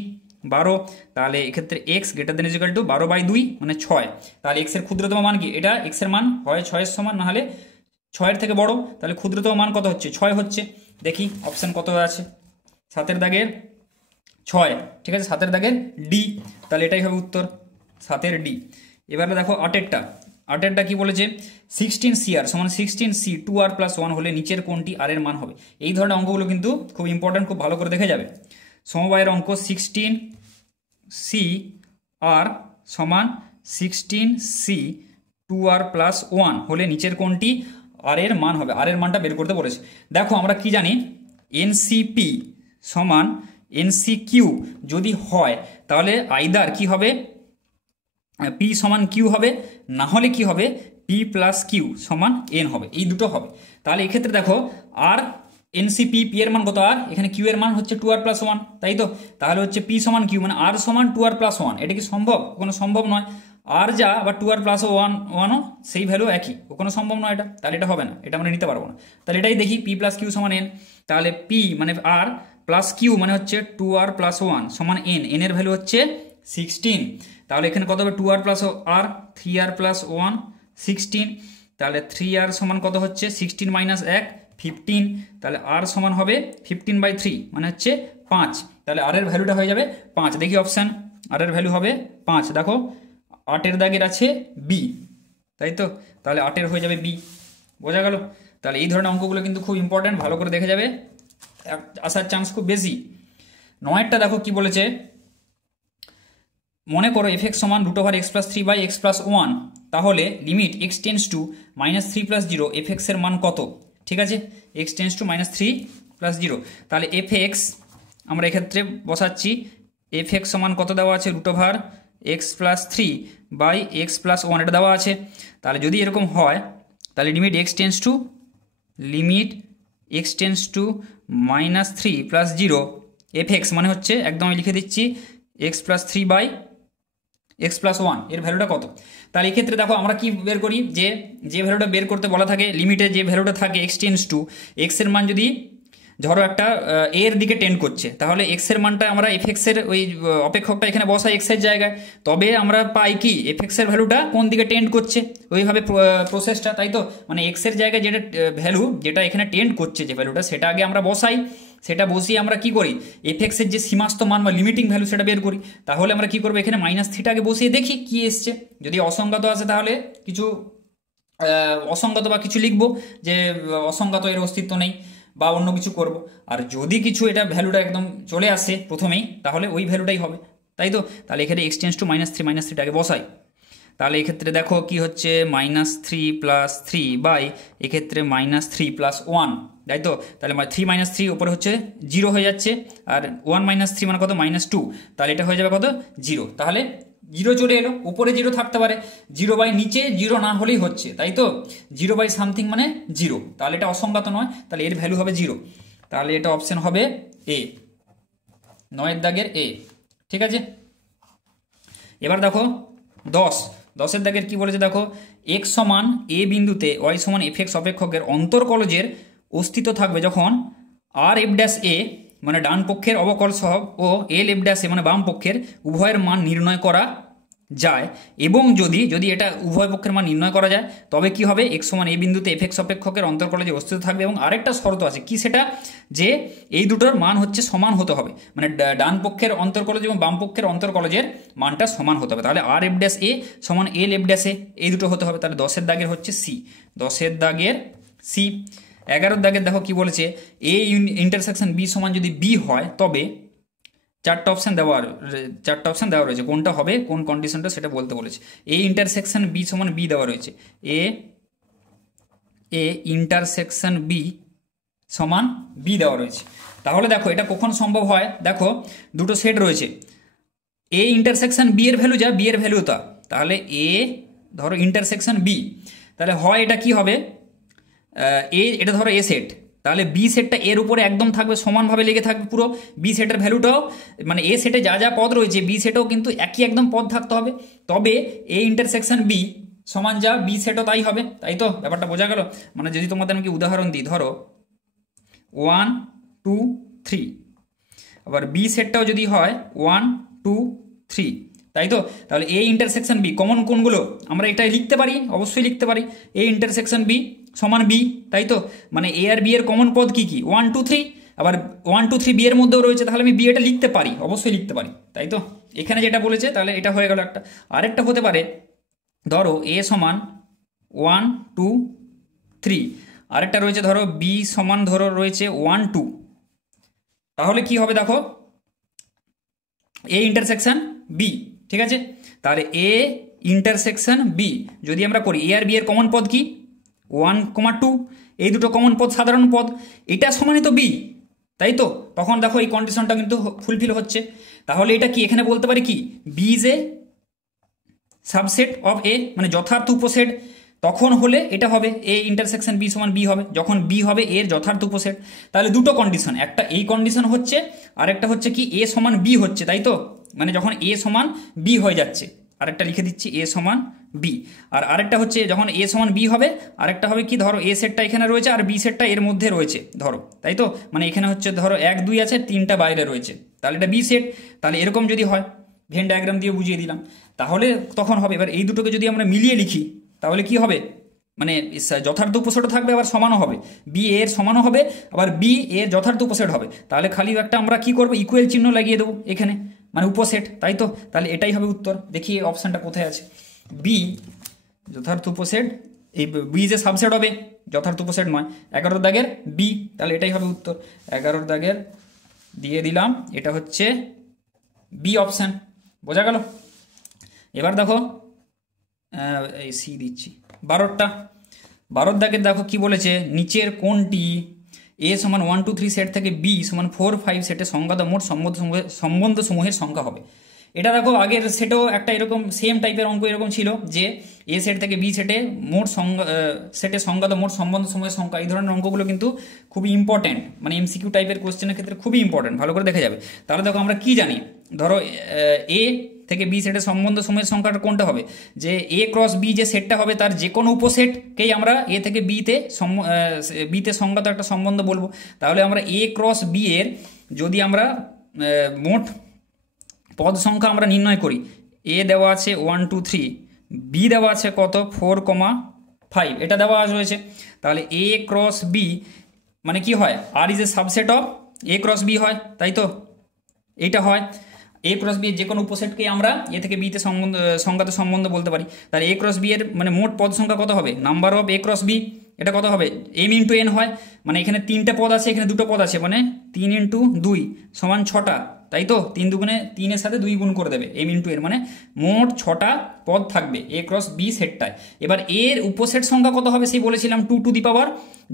12, তাহলে এক্ষেত্রে x greater than equal two 12/2 মানে 6, তাহলে x এর ক্ষুদ্রতম মান কি, এটা x এর মান হয় 6 এর সমান না হলে 6 এর থেকে বড়, তাহলে ক্ষুদ্রতম মান কত হচ্ছে 6 হচ্ছে, দেখি অপশান কত আছে, 7 দাগের 6, ঠিক আছে, 7 দাগের ডি, তাহলে এটাই হবে উত্তর 7 ডি। এবারে দেখো 8 কি বলেছে, 16cr সমান 16c 2r প্লাস 1 হলে নিচের কোনটি আর এর মান হবে। এই ধরনের অঙ্কগুলো কিন্তু খুব ইম্পর্টেন্ট, খুব ভালো করে দেখে যাবে। সমবায়ের অঙ্ক 16cr সমান 16c 2r প্লাস 1 হলে নিচের কোনটি আর এর মান হবে, আর এর মানটা বের করতে বলেছে। দেখো আমরা কি জানি, NCP সমান NCQ যদি হয় তাহলে আইদার কি হবে, P সমান Q হবে, না হলে কি হবে P প্লাস কিউ সমান N হবে, এই দুটো হবে। তাহলে এক্ষেত্রে দেখো আর NCP P এর মান কত আর, এখানে Q এর মান হচ্ছে 2r প্লাস 1, তাই তো, তাহলে হচ্ছে P সমান Q মানে R সমান 2r প্লাস 1, এটা কি সম্ভব, কোনো সম্ভব নয়। আর যা বা 2r প্লাস 1ও সেই ভ্যালু একই, কোনো সম্ভব নয় এটা, তাহলে এটা হবে না, এটা আমরা নিতে পারবো না। তাহলে এটাই দেখি P প্লাস কিউ সমান N, তাহলে P মানে R প্লাস কিউ মানে হচ্ছে 2r প্লাস 1 সমান N, N এর ভ্যালু হচ্ছে 16, তাহলে এখানে কত হবে 2r প্লাস আর 3r প্লাস 1 16, তাহলে 3r সমান কত হচ্ছে 16 মাইনাস 1 15, তাহলে r সমান হবে 15/3 মানে হচ্ছে 5, তাহলে r এর ভ্যালুটা হয়ে যাবে 5, দেখি অপশান, r এর ভ্যালু হবে 5, দেখো 8 দাগের আছে b, তাই তো, তাহলে 8 হয়ে যাবে b, বোঝা গেল। তাহলে এই ধরনের অঙ্কগুলো কিন্তু খুব ইম্পর্টেন্ট, ভালো করে দেখে যাবে, আসার চান্স খুব বেশি। 9টা দেখো কি বলেছে, মনে করো fx সমান √x প্লাস 3/x প্লাস 1, তাহলে limit x tends to -3 + 0 fx এর মান কত? ঠিক আছে, এক্স টেন্স টু -3 + 0, তাহলে fx আমরা এক্ষেত্রে বসাচ্ছি। fx সমান কত দেওয়া আছে? √x + 3 / x + 1 এটা দেওয়া আছে। তাহলে যদি এরকম হয় তাহলে limit x tends to -3 + 0 fx মানে হচ্ছে একদম আমি লিখে দিচ্ছি x + 3 / x + 1 এর ভ্যালুটা কত? তাহলে এই ক্ষেত্রে দেখো আমরা কি বের করি, যে ভ্যালুটা বের করতে বলা থাকে লিমিটে যে ভ্যালুটা থাকে এক্স টেন্স টু, এক্স এর মান যদি ধরো একটা এর দিকে টেন্ড করছে, তাহলে এক্স এর মানটা আমরা এফএক্স এর ওই অপেক্ষকটা এখানে বসাই এক্স এর জায়গায়, তবে আমরা পাই কি এফএক্স এর ভ্যালুটা কোন দিকে টেন্ড করছে, ওইভাবে প্রসেসটা, তাই তো? মানে এক্স এর জায়গায় যেটা ভ্যালু যেটা এখানে টেন্ড করছে যে ভ্যালুটা, সেটা আগে আমরা বসাই, সেটা বসিয়ে আমরা কি করি এফএক্স এর যে সীমাস্ত মান বা লিমিটিং ভ্যালু সেটা বের করি। তাহলে আমরা কি করবো, এখানে -3 আগে বসিয়ে দেখি কি এসছে, যদি অসংগত আসে তাহলে কিছু অসংগত বা কিছু লিখবো যে অসংগত এর অস্তিত্ব নেই বা অন্য কিছু করব। আর যদি কিছু এটা ভ্যালুটা একদম চলে আসে প্রথমেই, তাহলে ওই ভ্যালুটাই হবে, তাই তো? তাহলে এখানে এক্স টেন্স টু -3 আগে বসাই। তাহলে এক্ষেত্রে দেখো কি হচ্ছে -3 + 3 বাই এক্ষেত্রে -3 + 1, তাই তো? তাহলে 3 - 3 উপরে হচ্ছে 0 হয়ে যাচ্ছে, আর 1 - 3 মানে কত -2, তাহলে এটা হয়ে যাবে কত 0। তাহলে 0 চলে এলো, উপরে 0 থাকতে পারে, 0 নিচে 0 না হলেই হচ্ছে, তাই তো? 0 সামথিং মানে 0, তাহলে এটা অসংগত নয়, তাহলে এর ভ্যালু হবে 0। তাহলে এটা অপশন হবে এ, 9 দাগের এ। ঠিক আছে, এবার দেখো 10 দাগের কি বলেছে দেখো, x সমান a বিন্দুতে y সমান fx অপেক্ষকের অন্তর্কলজের অস্তিত্ব থাকবে যখন r(f'(a) মানে ডান পক্ষের অবকল সহগ ও l(f'(a) মানে বাম পক্ষের উভয়ের মান নির্ণয় করা যায়, এবং যদি এটা উভয় পক্ষের মান নির্ণয় করা যায় তবে কি হবে, x সমান a বিন্দুতে fx অপেক্ষকের অন্তর্কলজের অস্তিত্ব থাকবে। এবং আরেকটা শর্ত আছে কি, সেটা যে এই দুটোর মান হচ্ছে সমান হতে হবে, মানে ডান পক্ষের অন্তর্কলজ এবং বাম পক্ষের অন্তর্কলজের মানটা সমান হতে হবে। তাহলে r(f'(a) সমান l(f'(a) এই দুটো হতে হবে। তাহলে 10 দাগের হচ্ছে সি, 10 দাগের সি। 11 দাগের দেখো কি বলেছে, a ইন্টারসেকশন b সমান যদি b হয় তবে চারটা অপশন দেওয়া রয়েছে, কোনটা হবে কোন কন্ডিশনটা সেটা বলতে বলেছে। এ ইন্টারসেকশন বি সমান বি দেওয়া রয়েছে, এ ইন্টারসেকশন বি সমান বি দেওয়া রয়েছে। তাহলে দেখো এটা কখন সম্ভব হয়, দেখো দুটো সেট রয়েছে, এ ইন্টারসেকশন বি এর ভ্যালু যা, বি এর ভ্যালু তা, তাহলে এ ধরো ইন্টারসেকশন বি, তাহলে হয় এটা কি হবে, এটা ধরো এ সেট, তাহলে বি সেটটা এর উপরে একদম থাকবে, সমানভাবে লেগে থাকবে পুরো বি সেটের ভ্যালুটাও, মানে এ সেটে যা যা পদ রয়েছে বি সেটেও কিন্তু একই একদম পদ থাকতে হবে, তবে এ ইন্টারসেকশন বি সমান যা বি সেটও তাই হবে, তাই তো? ব্যাপারটা বোঝা গেল? মানে যদি তোমাদের আমি উদাহরণ দিই, ধরো 1 2 3, আবার বি সেটটাও যদি হয় 1 2 3, তাই তো? তাহলে এ ইন্টারসেকশন বি কমন কোনগুলো, আমরা এটাই লিখতে পারি, অবশ্যই লিখতে পারি, এ ইন্টারসেকশন বি সমান বি, তাই তো? মানে এ আর বি এর কমন পদ কি কি, 1 2 3, আবার 1 2 3 বি এর মধ্যেও রয়েছে, তাহলে আমি বি এটা লিখতে পারি, অবশ্যই লিখতে পারি, তাই তো? এখানে যেটা বলেছে তাহলে এটা হয়ে গেল একটা। আরেকটা হতে পারে, ধরো এ সমান 1 2 3, আরেকটা রয়েছে ধরো বি সমান ধরো রয়েছে 1 2, তাহলে কি হবে দেখো, এ ইন্টারসেকশন বি, ঠিক আছে? তাহলে এ ইন্টারসেকশন বি যদি আমরা করি, এ আর বি এর কমন পদ কি 1 2, এই দুটো কমন পদ সাধারণ পদ, এটা সমানই তো বি, তাই তো? তখন দেখো এই কন্ডিশনটা কিন্তু ফুলফিল হচ্ছে। তাহলে এটা কি এখানে বলতে পারি কি, B is a subset of A, মানে যথার্থ উপসেট, তখন হলে এটা হবে এ ইন্টারসেকশন বি সমান বি হবে, যখন বি হবে এর যথার্থ উপসেট। তাহলে দুটো কন্ডিশন, একটা এই কন্ডিশন হচ্ছে, আর একটা হচ্ছে কি এ সমান বি হচ্ছে, তাই তো? মানে যখন এ সমান বি হয়ে যাচ্ছে, আরেকটা লিখে দিচ্ছি এ সমান বি, আর আরেকটা হচ্ছে যখন এ সমান বি হবে, আরেকটা হবে কি, ধরো এ সেটটা এখানে রয়েছে আর বি সেটটা এর মধ্যে রয়েছে ধরো, তাই তো? মানে এখানে হচ্ছে ধরো 1 2 আছে, 3টা বাইরে রয়েছে, তাহলে এটা বি সেট। তাহলে এরকম যদি হয়, ভেন ডায়াগ্রাম দিয়ে বুঝিয়ে দিলাম, তাহলে তখন হবে। এবার এই দুটোকে যদি আমরা মিলিয়ে লিখি তাহলে কি হবে, মানে যথার্থ উপসেটও থাকবে, আবার সমানও হবে, বি এর সমানও হবে, আবার বি এর যথার্থ উপসেট হবে। তাহলে খালি একটা আমরা কি করবো, ইকুয়াল চিহ্ন লাগিয়ে দেবো এখানে, মানে উপসেট, তাই তো? তাহলে এটাই হবে উত্তর। দেখি অপশানটা কোথায় আছে, বি যথার্থ উপসেট, এই বি যে সাবসেট হবে, যথার্থ উপসেট নয়। 11 দাগের বি, তাহলে এটাই হবে উত্তর। 11 দাগের দিয়ে দিলাম, এটা হচ্ছে বি অপশান, বোঝা গেল? এবার দেখো এই সি দিচ্ছি 12 দাগের দেখো কি বলেছে, নিচের কোনটি এ সমান 1 2 3 সেট থেকে বি সমান 4 5 সেটে সংজ্ঞাত মোট সম্বন্ধ সমূহের সংখ্যা হবে। এটা দেখো আগের সেটেও একটা এরকম সেম টাইপের অঙ্ক এরকম ছিল যে এ সেট থেকে বি সেটে সেটে সংজ্ঞাত মোট সম্বন্ধ সমূহের সংখ্যা। এই ধরনের অঙ্কগুলো কিন্তু খুবই ইম্পর্টেন্ট, মানে এমসিকিউ টাইপের কোশ্চেনের ক্ষেত্রে খুবই ইম্পর্টেন্ট, ভালো করে দেখা যাবে। তাহলে দেখো আমরা কি জানি, ধরো এ থেকে বি সেটের সম্বন্ধ সমূহের সংখ্যাটা কোনটা হবে, যে এ ক্রস বি যে সেটটা হবে তার যে কোনো উপসেটকেই আমরা এ থেকে বিতে সংজ্ঞাত একটা সম্বন্ধ বলবো। তাহলে আমরা এ ক্রস বি এর যদি আমরা মোট পদ সংখ্যা আমরা নির্ণয় করি, এ দেওয়া আছে 1 2 3, বি দেওয়া আছে কত 4, 5, এটা দেওয়া রয়েছে। তাহলে এ ক্রস বি মানে কি হয়, R is a subset of A cross B হয়, তাই তো এইটা হয়। এ ক্রস বি এর যে কোনো উপসেটকে আমরা এ থেকে বিতে সংজ্ঞাত সম্বন্ধ বলতে পারি। তাহলে এ ক্রস বি এর মানে মোট পদ সংখ্যা কত হবে, number of A cross B, এটা কত হবে এম ইন্টু এন হয়, মানে এখানে 3টে পদ আছে এখানে 2টো পদ আছে, মানে 3 ইন্টু 2 সমান 6টা, তাই তো 3 দুগুণে 3-এর সাথে 2 গুণ করে দেবে এম ইন্টু এন, মানে মোট 6টা পদ থাকবে এ ক্রস বি সেটটায়। এবার এর উপসেট সংখ্যা কত হবে সেই বলেছিলাম 2 টু দি পাওয়ার,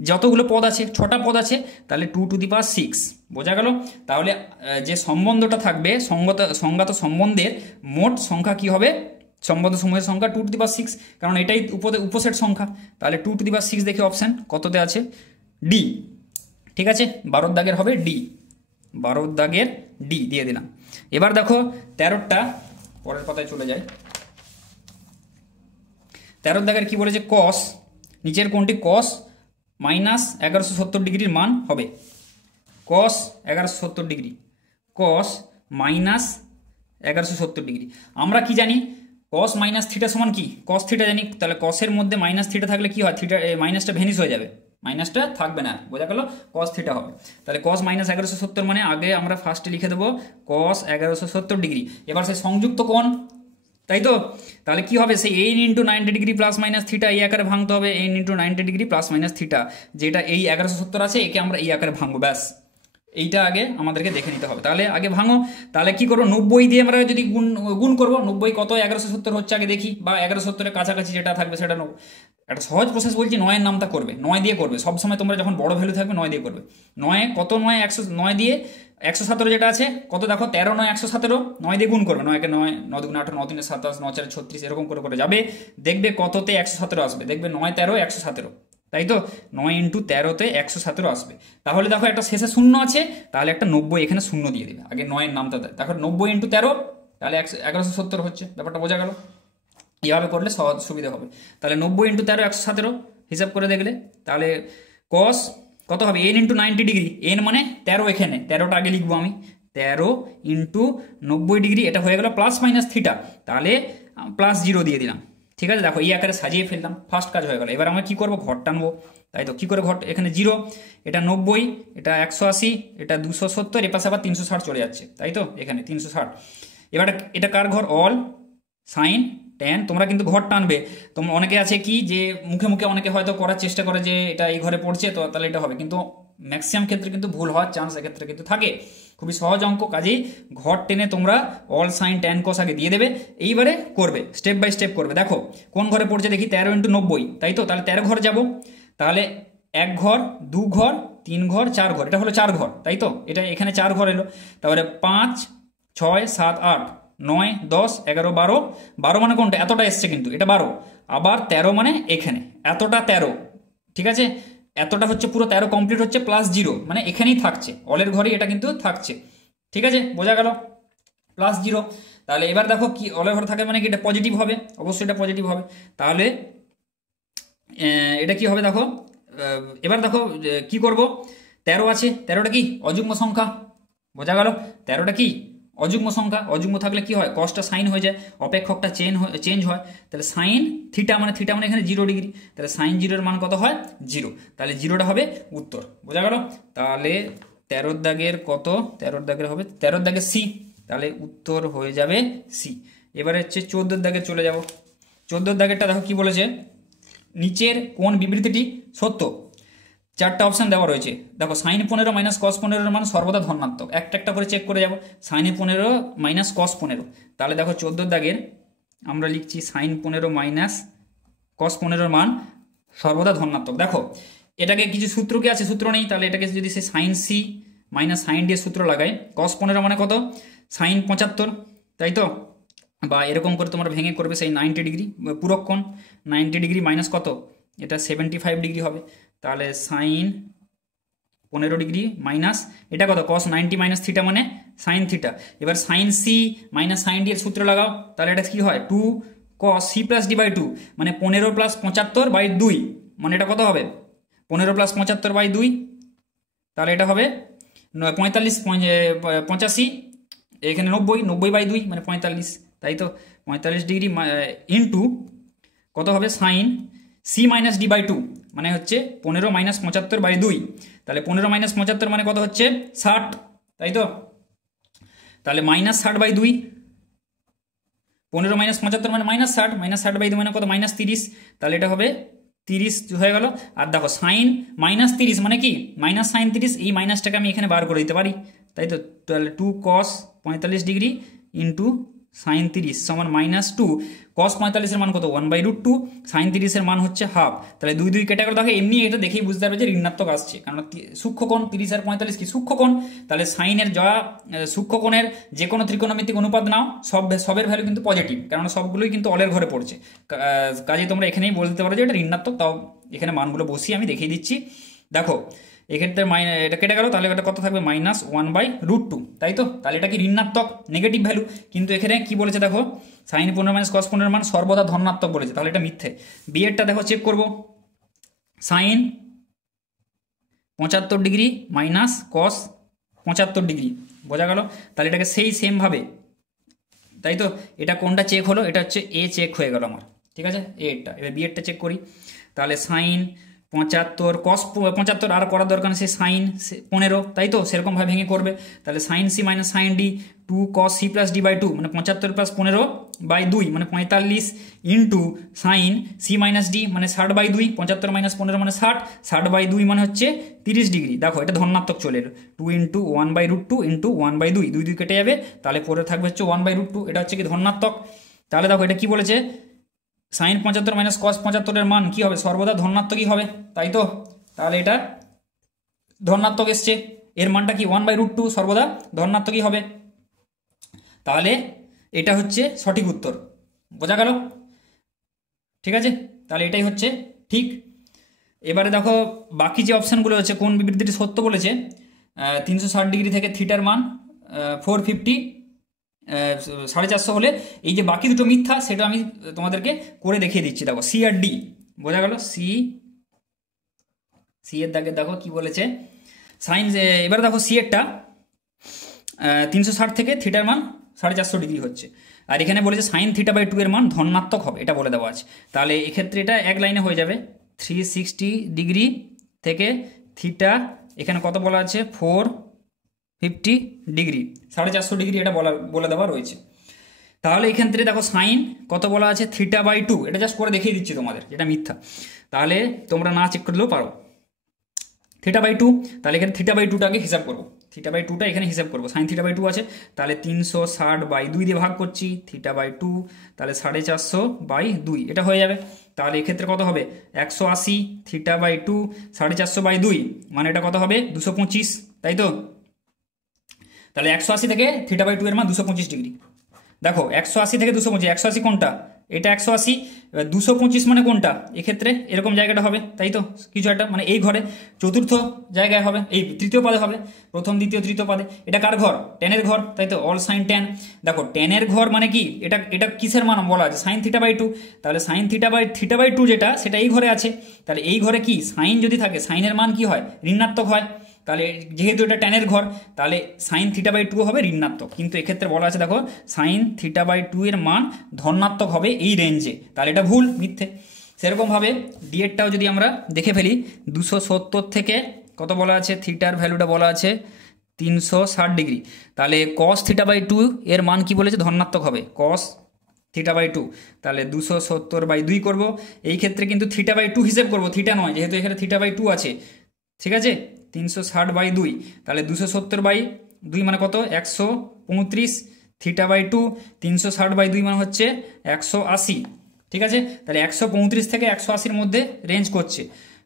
যতগুলো পদ আছে 6টা পদ আছে তাহলে 2 টু দি পাওয়ার 6, বোঝা গেল। তাহলে যে সম্বন্ধটা থাকবে সংজ্ঞাত সম্বন্ধের মোট সংখ্যা কি হবে, সম্বন্ধ সমূহের সংখ্যা 2 টু দি পাওয়ার 6, কারণ এটাই উপসেট সংখ্যা। তাহলে 2 টু দি পাওয়ার 6 দেখি অপশান কততে আছে, ডি, ঠিক আছে 12 দাগের হবে ডি, 12 দাগের ডি দিয়ে দিলাম। এবার দেখো 13টা, পরের পাতায় চলে যায়। 13 দাগের কি বলেছে, কস, নিচের কোনটি কস মাইনাস 1170 ডিগ্রির মান হবে, কস 1170 ডিগ্রি, কস মাইনাস 1170 ডিগ্রি। আমরা কি জানি, কস মাইনাস থিটা সমান কি, কস থিটা জানি, তাহলে কসের মধ্যে মাইনাস থিটা থাকলে কি হয়, থিটা মাইনাসটা ভেনিস হয়ে যাবে, মাইনাসটা থাকবে না, বোঝা গেল, কস থিটা হবে। তাহলে কস মাইনাস 1170 মানে আগে আমরা ফার্স্টে লিখে দেবো কস 1170 ডিগ্রি। এবার সে সংযুক্ত কোণ, তাই তো, তাহলে কি হবে, সেই N into 90 degree plus minus theta এই আকারে ভাঙতে হবে, N into 90 degree plus minus theta, যেটা এই 1170 আছে একে আমরা এই আকারে ভাঙবো, ব্যাস এইটা আগে আমাদেরকে দেখে নিতে হবে। তাহলে আগে ভাঙো, তাহলে কি করবো 90 দিয়ে আমরা যদি গুণ করবো, 90 কত 1170 হচ্ছে আগে দেখি, বা 1170-এর কাছাকাছি যেটা থাকবে সেটা নেবো। একটা সহজ প্রসেস বলছি, 9-এর নামটা করবে, 9 দিয়ে করবে সবসময়, তোমরা যখন বড় ভ্যালু থাকবে 9 দিয়ে করবে। 9 কত, 9 109 দিয়ে 117 যেটা আছে কত দেখো 13 9 117, 9 দিয়ে গুণ করবে, 9 কে 9, 9 2 18, 9 3 27, 9 4 36, এরকম করে করে যাবে, দেখবে কততে 117 আসবে, দেখবে 9 13 117, তাই তো 9 ইন্টু 13-তে 117 আসবে। তাহলে দেখো একটা শেষে শূন্য আছে, তাহলে একটা 90 এখানে শূন্য দিয়ে দিবে, আগে 9-এর নামটা দেয়, দেখো 90 ইন্টু 13 তাহলে 1170 হচ্ছে, ব্যাপারটা বোঝা গেল। এইভাবে করলে সহজ সুবিধা হবে। তাহলে 90 ইন্টু 13 117 হিসাব করে দেখলে, তাহলে কস কত হবে, এন ইন্টু 90 ডিগ্রি, এন মানে 13, এখানে 13টা আগে লিখবো আমি, 13 ইন্টু 90 ডিগ্রি, এটা হয়ে গেল প্লাস মাইনাস থিটা, তাহলে প্লাস 0 দিয়ে দিলাম, ঠিক আছে। দেখো এই আকারে সাজিয়ে ফেললাম, ফার্স্ট কাজ হয়ে গেল। এবার আমরা কি করবো, ঘর টানবো, তাই তো, কি করে ঘর, এখানে 0, এটা 90, এটা 180, এটা 270, এপাশে আবার 360 চলে যাচ্ছে, তাই তো এখানে 360। এবার এটা কার ঘর, অল সাইন ট্যান, তোমরা কিন্তু ঘর টানবে। তোমরা অনেকে আছে কি যে মুখে মুখে অনেকে হয়তো করার চেষ্টা করে যে এটা এই ঘরে পড়ছে তো তাহলে এটা হবে, কিন্তু ম্যাক্সিমাম ক্ষেত্রে কিন্তু ভুল হওয়ার চান্স এক্ষেত্রে কিন্তু থাকে। খুবই সহজ অঙ্ক, কাজেই ঘর টেনে তোমরা অল সাইন ট্যান কস আগে দিয়ে দেবে, এইবারে করবে স্টেপ বাই স্টেপ করবে। দেখো কোন ঘরে পড়ছে দেখি, 13 ইন্টু 90, তাই তো, তাহলে 13 ঘর যাব, তাহলে 1 ঘর 2 ঘর 3 ঘর 4 ঘর, এটা হলো 4 ঘর, তাই তো, এটা এখানে 4 ঘর এলো। তারপরে 5 6 7 8 9 10 11 12, 12 মানে কোনটা, এতটা এসছে কিন্তু এটা 12, আবার 13 মানে এখানে এতটা 13, ঠিক আছে, এতটা হচ্ছে পুরো 13 কমপ্লিট হচ্ছে, প্লাস 0 মানে এখানেই থাকছে, অলের ঘরেই এটা কিন্তু থাকছে, ঠিক আছে, বোঝা গেল, প্লাস 0। তাহলে এবার দেখো কি অলের ঘরে থাকে মানে কি, এটা পজিটিভ হবে, অবশ্যই এটা পজিটিভ হবে। তাহলে এটা কি হবে দেখো, এবার দেখো কি করব, 13 আছে, 13টা কি অযুগ্ম সংখ্যা, বোঝা গেল, 13টা কি অযুগ্ম সংখ্যা, অযুগ্ম থাকলে কি হয়, কসটা সাইন হয়ে যায়, অপেক্ষকটা চেঞ্জ হয়, তাহলে সাইন থিটা মানে এখানে 0 ডিগ্রি, তাহলে সাইন 0-এর মান কত হয় 0, তাহলে 0টা হবে উত্তর, বোঝা গেল। তাহলে 13 দাগের কত, 13 দাগের হবে 13 দাগের সি, তাহলে উত্তর হয়ে যাবে সি। এবারে হচ্ছে 14 দাগে চলে যাব। 14 দাগেরটা দেখো কি বলেছে, নিচের কোন বিবৃতিটি সত্য, 4টা অপশন দেওয়া রয়েছে। দেখো সাইন 15 মাইনাস কস 15-এর মান সর্বদা ধনাত্মক, একটা একটা করে চেক করে যাব, সাইন 15 মাইনাস কস 15, তাহলে দেখো 14 দাগের আমরা লিখছি সাইন 15 মাইনাস কস 15 মান সর্বদা ধনাত্মক। দেখো এটাকে কিছু সূত্র কি আছে, সূত্র নেই, তাহলে এটাকে যদি সে sine C minus sine D এর সূত্র লাগাই, কস 15 মানে কত সাইন 75, তাই তো, বা এরকম করে তোমরা ভেঙে করবে সেই 90 ডিগ্রি পূরক কোণ, 90 ডিগ্রি মাইনাস কত, এটা 75 ডিগ্রি হবে, তাহলে সাইন 15 ডিগ্রি মাইনাস এটা কত কস 90 মাইনাস থিটা মানে সাইন থিটা। এবার sine C minus sine D এর সূত্র লাগাও, তাহলে এটা কি হয় 2 cos C plus D by 2 মানে 15 প্লাস 75 বাই 2, মানে এটা কত হবে 15 প্লাস 75 বাই 2, তাহলে এটা হবে 45 85, এখানে 90 বাই 2 মানে 45, তাই তো 45 ডিগ্রি ইন্টু কত হবে sine C minus D by 2 মানে হচ্ছে 15 মাইনাস 75 বাই 2, তাহলে 15 মাইনাস 75 মানে কত হচ্ছে 60, তাই তো, তাহলে মাইনাস 60 বাই 2, 15 মাইনাস 75 মানে মাইনাস 60, মাইনাস 60 বাই 2 মানে কত মাইনাস 30, তাহলে এটা হবে 30 হয়ে গেল। আর দেখো সাইন মাইনাস 30 মানে কি মাইনাস সাইন 30, এই মাইনাসটাকে আমি এখানে বার করে দিতে পারি, তাই তো, তাহলে 2 কস 45 ডিগ্রি ইন্টু সাইন 30 সমান মাইনাস 2 কস 45 এর মান কত 1/√2, সাইন 30 এর মান হচ্ছে হাফ, তাহলে 2 2 কেটে গেল। দেখো এমনি এটা দেখেই বুঝতে পারবে যে ঋণাত্মক আসছে, কারণ সূক্ষ্মকোণ 30 আর 45 কি সূক্ষ্মকোণ, তাহলে সাইনের যা সূক্ষ্মকোণের যে কোনো ত্রিকোণমিতিক অনুপাত নাও সবের ভ্যালু কিন্তু পজিটিভ, কারণ সবগুলোই কিন্তু অলের ঘরে পড়ছে, কাজে তোমরা এখানেই বলতে পারো যে এটা ঋণাত্মক। তাও এখানে মানগুলো বসিয়ে আমি দেখিয়ে দিচ্ছি। দেখো এক্ষেত্রে এটা কেটে গেল, তাহলে এটা কত থাকবে মাইনাস 1/√2, তাই তো, তাহলে এটা কি ঋণাত্মক নেগেটিভ ভ্যালু, কিন্তু এখানে কি বলেছে দেখো সাইন 15 মাইনাস কস 15 মান সর্বদা ধনাত্মক বলেছে, তাহলে এটা মিথ্যে। বি এরটা দেখো চেক করব, sine 75 degree minus cos 75 degree, বোঝা গেল, তাহলে এটাকে সেই সেম ভাবে, তাই তো, এটা কোনটা চেক হলো, এটা হচ্ছে এ চেক হয়ে গেল আমার, ঠিক আছে, এরটা। এবার বি এরটা চেক করি, তাহলে সাইন 75 কস 75 আর করার দরকার নেই, সে সাইন 15, তাই তো, সেরকমভাবে ভেঙে করবে, তাহলে sine C minus sine D 2 cos C plus D by 2 মানে 75 প্লাস 15 বাই 2 মানে 45 into sine C minus D মানে 60 বাই 2, 75 মাইনাস 15 মানে 60, 60 বাই 2 মানে হচ্ছে 30 ডিগ্রি। দেখো এটা ধনাত্মক চলে এলো, 2 ইন্টু 1/√2 ইন্টু 1/2, 2 2 কেটে যাবে, তাহলে পরে থাকবে হচ্ছে 1/√2, এটা হচ্ছে কি ধনাত্মক। তাহলে দেখো এটা কি বলেছে সাইন 75 মাইনাস কস 75 এর মান কি হবে সর্বদা ধনাত্মকই হবে, তাই তো, তাহলে এটা ধনাত্মক এসছে, এর মানটা কি 1/√2 সর্বদা ধনাত্মকই হবে, তাহলে এটা হচ্ছে সঠিক উত্তর, বোঝা গেল, ঠিক আছে, তাহলে এটাই হচ্ছে ঠিক। এবারে দেখো বাকি যে অপশানগুলো হচ্ছে কোন বিবৃতিটি সত্য বলেছে, 360 ডিগ্রি থেকে থিটার মান 450 450 হলে এই যে বাকি দুটো মিথ্যা সেটা আমি তোমাদেরকে করে দেখিয়ে দিচ্ছি। দেখো সি আর ডি, বোঝা গেল, সি এর দাগে দেখো কি বলেছে সাইন, এবারে দেখো সি এরটা 360 থেকে থিটার মান 450 ডিগ্রি হচ্ছে, আর এখানে বলেছে সাইন থিটা বাই 2 এর মান ধনাত্মক হবে, এটা বলে দেওয়া আছে, তাহলে এক্ষেত্রে এটা এক লাইনে হয়ে যাবে 360 ডিগ্রি থেকে থিটা, এখানে কত বলা আছে 450 ডিগ্রি, 450 ডিগ্রি, এটা বলে দেওয়া রয়েছে। তাহলে এখান থেকে দেখো সাইন কত বলা আছে থিটা বাই 2, এটা জাস্ট করে দেখিয়ে দিচ্ছি তোমাদের, যেটা মিথ্যা, তাহলে তোমরা না চেক করলেও পারো, থিটা বাই 2, তাহলে এখানে থিটা বাই 2টাকে হিসাব করবো, থিটা বাই 2টা এখানে হিসাব করবো, সাইন থিটা বাই 2 আছে, তাহলে 360 বাই 2 দিয়ে ভাগ করছি, থিটা বাই 2, তাহলে 450 বাই 2, এটা হয়ে যাবে, তাহলে এক্ষেত্রে কত হবে 180 থিটা বাই 2 450 বাই 2 মানে এটা কত হবে 225, তাই তো, তাহলে 180 থেকে থিটা বাই 2 এর মান 225 ডিগ্রি। দেখো 180 থেকে 225, 180 কোনটা, এটা 180, 225 মানে কোনটা, এক্ষেত্রে এরকম জায়গাটা হবে, তাই তো, কিছু একটা মানে এই ঘরে চতুর্থ জায়গায় হবে, এই তৃতীয় পাদে হবে, প্রথম দ্বিতীয় তৃতীয় পাদে, এটা কার ঘর টেনের ঘর, তাই তো, অল সাইন টেন। দেখো টেনের ঘর মানে কি, এটা কিসের মান বলা আছে সাইন থিটা বাই 2, তাহলে সাইন থিটা বাই 2 যেটা সেটা এই ঘরে আছে, তাহলে এই ঘরে কি সাইন যদি থাকে সাইনের মান কি হয় ঋণাত্মক হয়, তাহলে যেহেতু এটা টেনের ঘর তাহলে সাইন থিটা বাই 2 হবে ঋণাত্মক, কিন্তু এক্ষেত্রে বলা আছে দেখো সাইন থিটা বাই 2 এর মান ধনাত্মক হবে এই রেঞ্জে, তাহলে এটা ভুল মিথ্যে। সেরকমভাবে ডি এরটাও যদি আমরা দেখে ফেলি 270 থেকে কত বলা আছে থিটার ভ্যালুটা বলা আছে 360 ডিগ্রি, তাহলে কস থিটা বাই 2 এর মান কি বলেছে ধনাত্মক হবে কস থিটা বাই 2, তাহলে 270 বাই 2 করবো, এই ক্ষেত্রে কিন্তু থিটা বাই 2 হিসেব করবো, থিটা নয়, যেহেতু এখানে থিটা বাই 2 আছে, ঠিক আছে, 360 বাই 2, তাহলে 270 বাই 2 মানে কত 135, θ/2 360/2 মানে হচ্ছে 180, ঠিক আছে। তাহলে 135 থেকে 180-র মধ্যে রেঞ্জ করছে,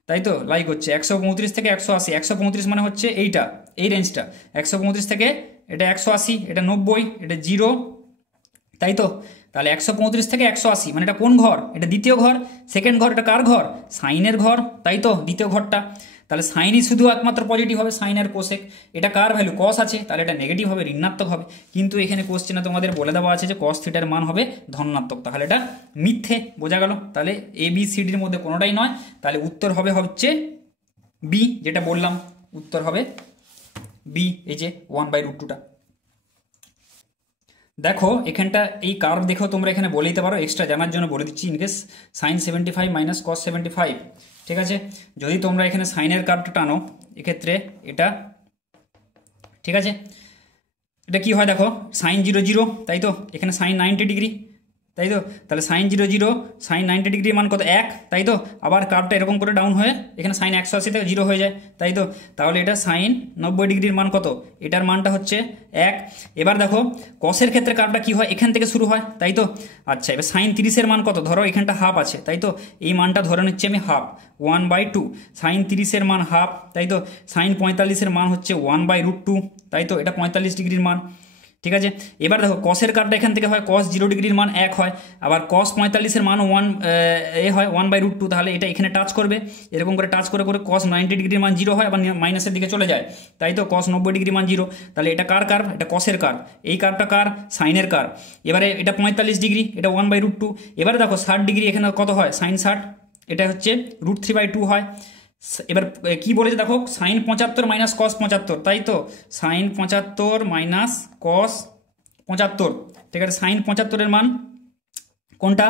তাই তো, লাই করছে 135 থেকে 180। 135 মানে হচ্ছে এইটা, এই রেঞ্জটা 135 থেকে এটা 180, এটা 90, এটা 0, তাই তো। তাহলে 135 থেকে 180 মানে এটা কোন ঘর? এটা দ্বিতীয় ঘর। সেকেন্ড ঘর, এটা কার ঘর? সাইনের ঘর, তাই তো, দ্বিতীয় ঘরটা। তাহলে সাইনই শুধু একমাত্র পজিটিভ হবে, সাইন আর কোসেক। এটা কার ভ্যালু? কস আছে, তাহলে এটা নেগেটিভ হবে, ঋণাত্মক হবে। কিন্তু এখানে কোশ্চেনে তোমাদের বলে দেওয়া আছে যে কস থিটার মান হবে ধনাত্মক, তাহলে এটা মিথ্যে, বোঝা গেল। তাহলে এ বি সি ডির মধ্যে কোনোটাই নয়, তাহলে উত্তর হবে হচ্ছে বি, যেটা বললাম, উত্তর হবে বি, এই যে 1/√2টা। দেখো এখানটা এই কার্ভ দেখো, তোমরা এখানে বলে দিতে পারো, এক্সট্রা জানার জন্য বলে দিচ্ছি, ইনকেস সাইন 75 মাইনাস কস 75, ঠিক আছে। যদি তোমরা এখানে সাইনের কার্ভটা টানো, এক্ষেত্রে এটা, ঠিক আছে, এটা কি হয় দেখো, সাইন 0 0, তাই তো, এখানে সাইন 90 ডিগ্রি, তাই তো। তাহলে সাইন 0 0, সাইন 90 ডিগ্রির মান কত? 1, তাই তো। আবার কার্ভটা এরকম করে ডাউন হয়ে এখানে সাইন 180 থেকে 0 হয়ে যায়, তাই তো। তাহলে এটা সাইন 90 ডিগ্রির মান কত? এটার মানটা হচ্ছে 1। এবার দেখো কসের ক্ষেত্রে কার্ভটা কি হয়? এখান থেকে শুরু হয়, তাই তো। আচ্ছা, এবার সাইন 30-এর মান কত? ধরো এখানটা হাফ আছে, তাই তো, এই মানটা ধরে নিচ্ছি আমি হাফ, 1/2। সাইন 30-এর মান হাফ, তাই তো। সাইন 45-এর মান হচ্ছে 1/√2, তাই তো, এটা 45 ডিগ্রির মান, ঠিক আছে। এবার দেখো কসের কার্ভটা এখান থেকে হয়, কস 0 ডিগ্রির মান 1 হয়, আবার কস 45-এর মান 1 হয় 1/√2, তাহলে এটা এখানে টাচ করবে, এরকম করে টাচ করে করে কস 90 ডিগ্রির মান 0 হয়, আবার মাইনাসের দিকে চলে যায়, তাই তো। কস 90 ডিগ্রি মান 0, তাহলে এটা কার কার্ভ? এটা কসের কার্ভ। এই কার্ভটা কার? সাইনের কার্ভ। এবারে এটা 45 ডিগ্রি, এটা 1/√2। এবারে দেখো 60 ডিগ্রি, এখানে কত হয়? সাইন 60, এটা হচ্ছে √3/2 হয়। এবার কি বলেছে দেখো, সাইন 75 মাইনাস কস 75, তাই তো, সাইন 75 মাইনাস কস 75, ঠিক আছে। সাইন 75-এর মান কোনটা?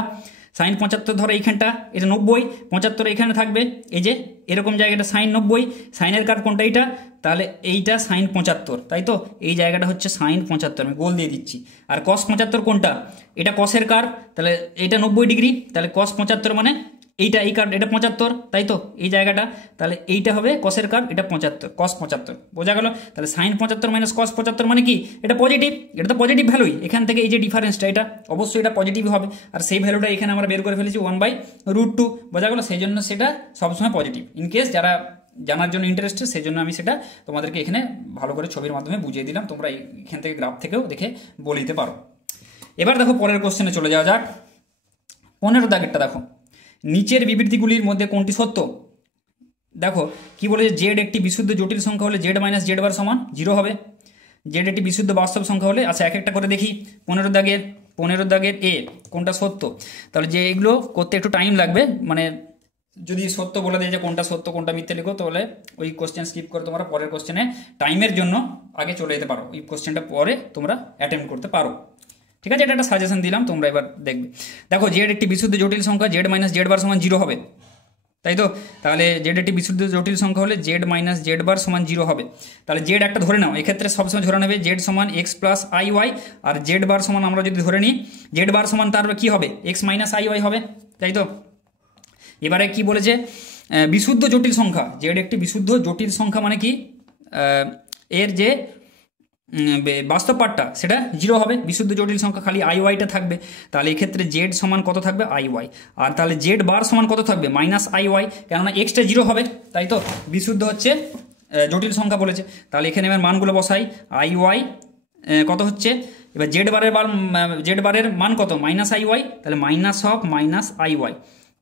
সাইন 75 ধরো এইখানটা, এটা 90, 75 এখানে থাকবে, এই যে এরকম জায়গাটা সাইন 90, সাইনের কার্ভ কোনটা? এইটা, তাহলে এইটা সাইন 75, তাই তো, এই জায়গাটা হচ্ছে সাইন 75, আমি গোল দিয়ে দিচ্ছি। আর কস 75 কোনটা? এটা কসের কার্ভ, তাহলে এইটা 90 ডিগ্রি, তাহলে কস 75 মানে এইটা, এই কার্ভ, এটা 75, তাই তো, এই জায়গাটা, তাহলে এইটা হবে কসের কার্ভ, এটা 75, কস 75, বোঝা গেল। তাহলে সাইন 75 মাইনাস কস 75 মানে কি? এটা পজিটিভ, এটা তো পজিটিভ ভ্যালুই, এখান থেকে এই যে ডিফারেন্সটা, এটা অবশ্যই এটা পজিটিভ হবে, আর সেই ভ্যালুটা এখানে আমরা বের করে ফেলেছি 1/√2, বোঝা গেল। সেই জন্য সেটা সবসময় পজিটিভ। ইনকেস যারা জানার জন্য ইন্টারেস্টেড, সেই জন্য আমি সেটা তোমাদেরকে এখানে ভালো করে ছবির মাধ্যমে বুঝিয়ে দিলাম, তোমরা এখান থেকে গ্রাফ থেকেও দেখে বলে দিতে পারো। এবার দেখো পরের কোশ্চেনে চলে যাওয়া যাক। 15 দাগেরটা দেখো, নিচের বিবৃতিগুলির মধ্যে কোনটি সত্য? দেখো কি বলে, জেড একটি বিশুদ্ধ জটিল সংখ্যা হলে জেড মাইনাস জেড বার সমান 0 হবে। জেড একটি বিশুদ্ধ বাস্তব সংখ্যা হলে, আচ্ছা এক একটা করে দেখি। 15 দাগের এ কোনটা সত্য? তাহলে যে এগুলো করতে একটু টাইম লাগবে, মানে যদি সত্য বলে দেয় যে কোনটা সত্য কোনটা মিথ্যে লিখো, তাহলে ওই কোশ্চেন স্কিপ করে তোমরা পরের কোশ্চেনে টাইমের জন্য আগে চলে যেতে পারো, ওই কোশ্চেনটা পরে তোমরা অ্যাটেম্প্ট করতে পারো, ঠিক আছে। এটা একটা সাজেশন দিলাম, তোমরা এবার দেখবে। দেখো জেড একটি বিশুদ্ধ জটিল সংখ্যা, জেড মাইনাস জেড বার সমান 0 হবে, তাই তো। তাহলে জেড একটি বিশুদ্ধ জটিল সংখ্যা হলে জেড মাইনাস জেড বার সমান 0 হবে। তাহলে জেড একটা ধরে নাও, এক্ষেত্রে সবসময় ধরে নেবে জেড সমান এক্স প্লাস আই ওয়াই, আর জেড বার সমান আমরা যদি ধরে নিই জেড বার সমান তার কি হবে? এক্স মাইনাস আই ওয়াই হবে, তাই তো। এবারে কি বলেছে, বিশুদ্ধ জটিল সংখ্যা, জেড একটি বিশুদ্ধ জটিল সংখ্যা মানে কি, এর যে বাস্তব পার্টটা সেটা 0 হবে, বিশুদ্ধ জটিল সংখ্যা, খালি আই ওয়াইটা থাকবে। তাহলে এক্ষেত্রে জেড সমান কত থাকবে? I Y. আর তাহলে জেড বার সমান কত থাকবে? মাইনাস আই ওয়াই, কেননা এক্সটা 0 হবে, তাই তো। বিশুদ্ধ হচ্ছে জটিল সংখ্যা বলেছে, তাহলে এখানে এবার মানগুলো বসাই। আই ওয়াই কত হচ্ছে, এবার জেড বারের মান কত? মাইনাস আই ওয়াই, তাহলে minus of minus I Y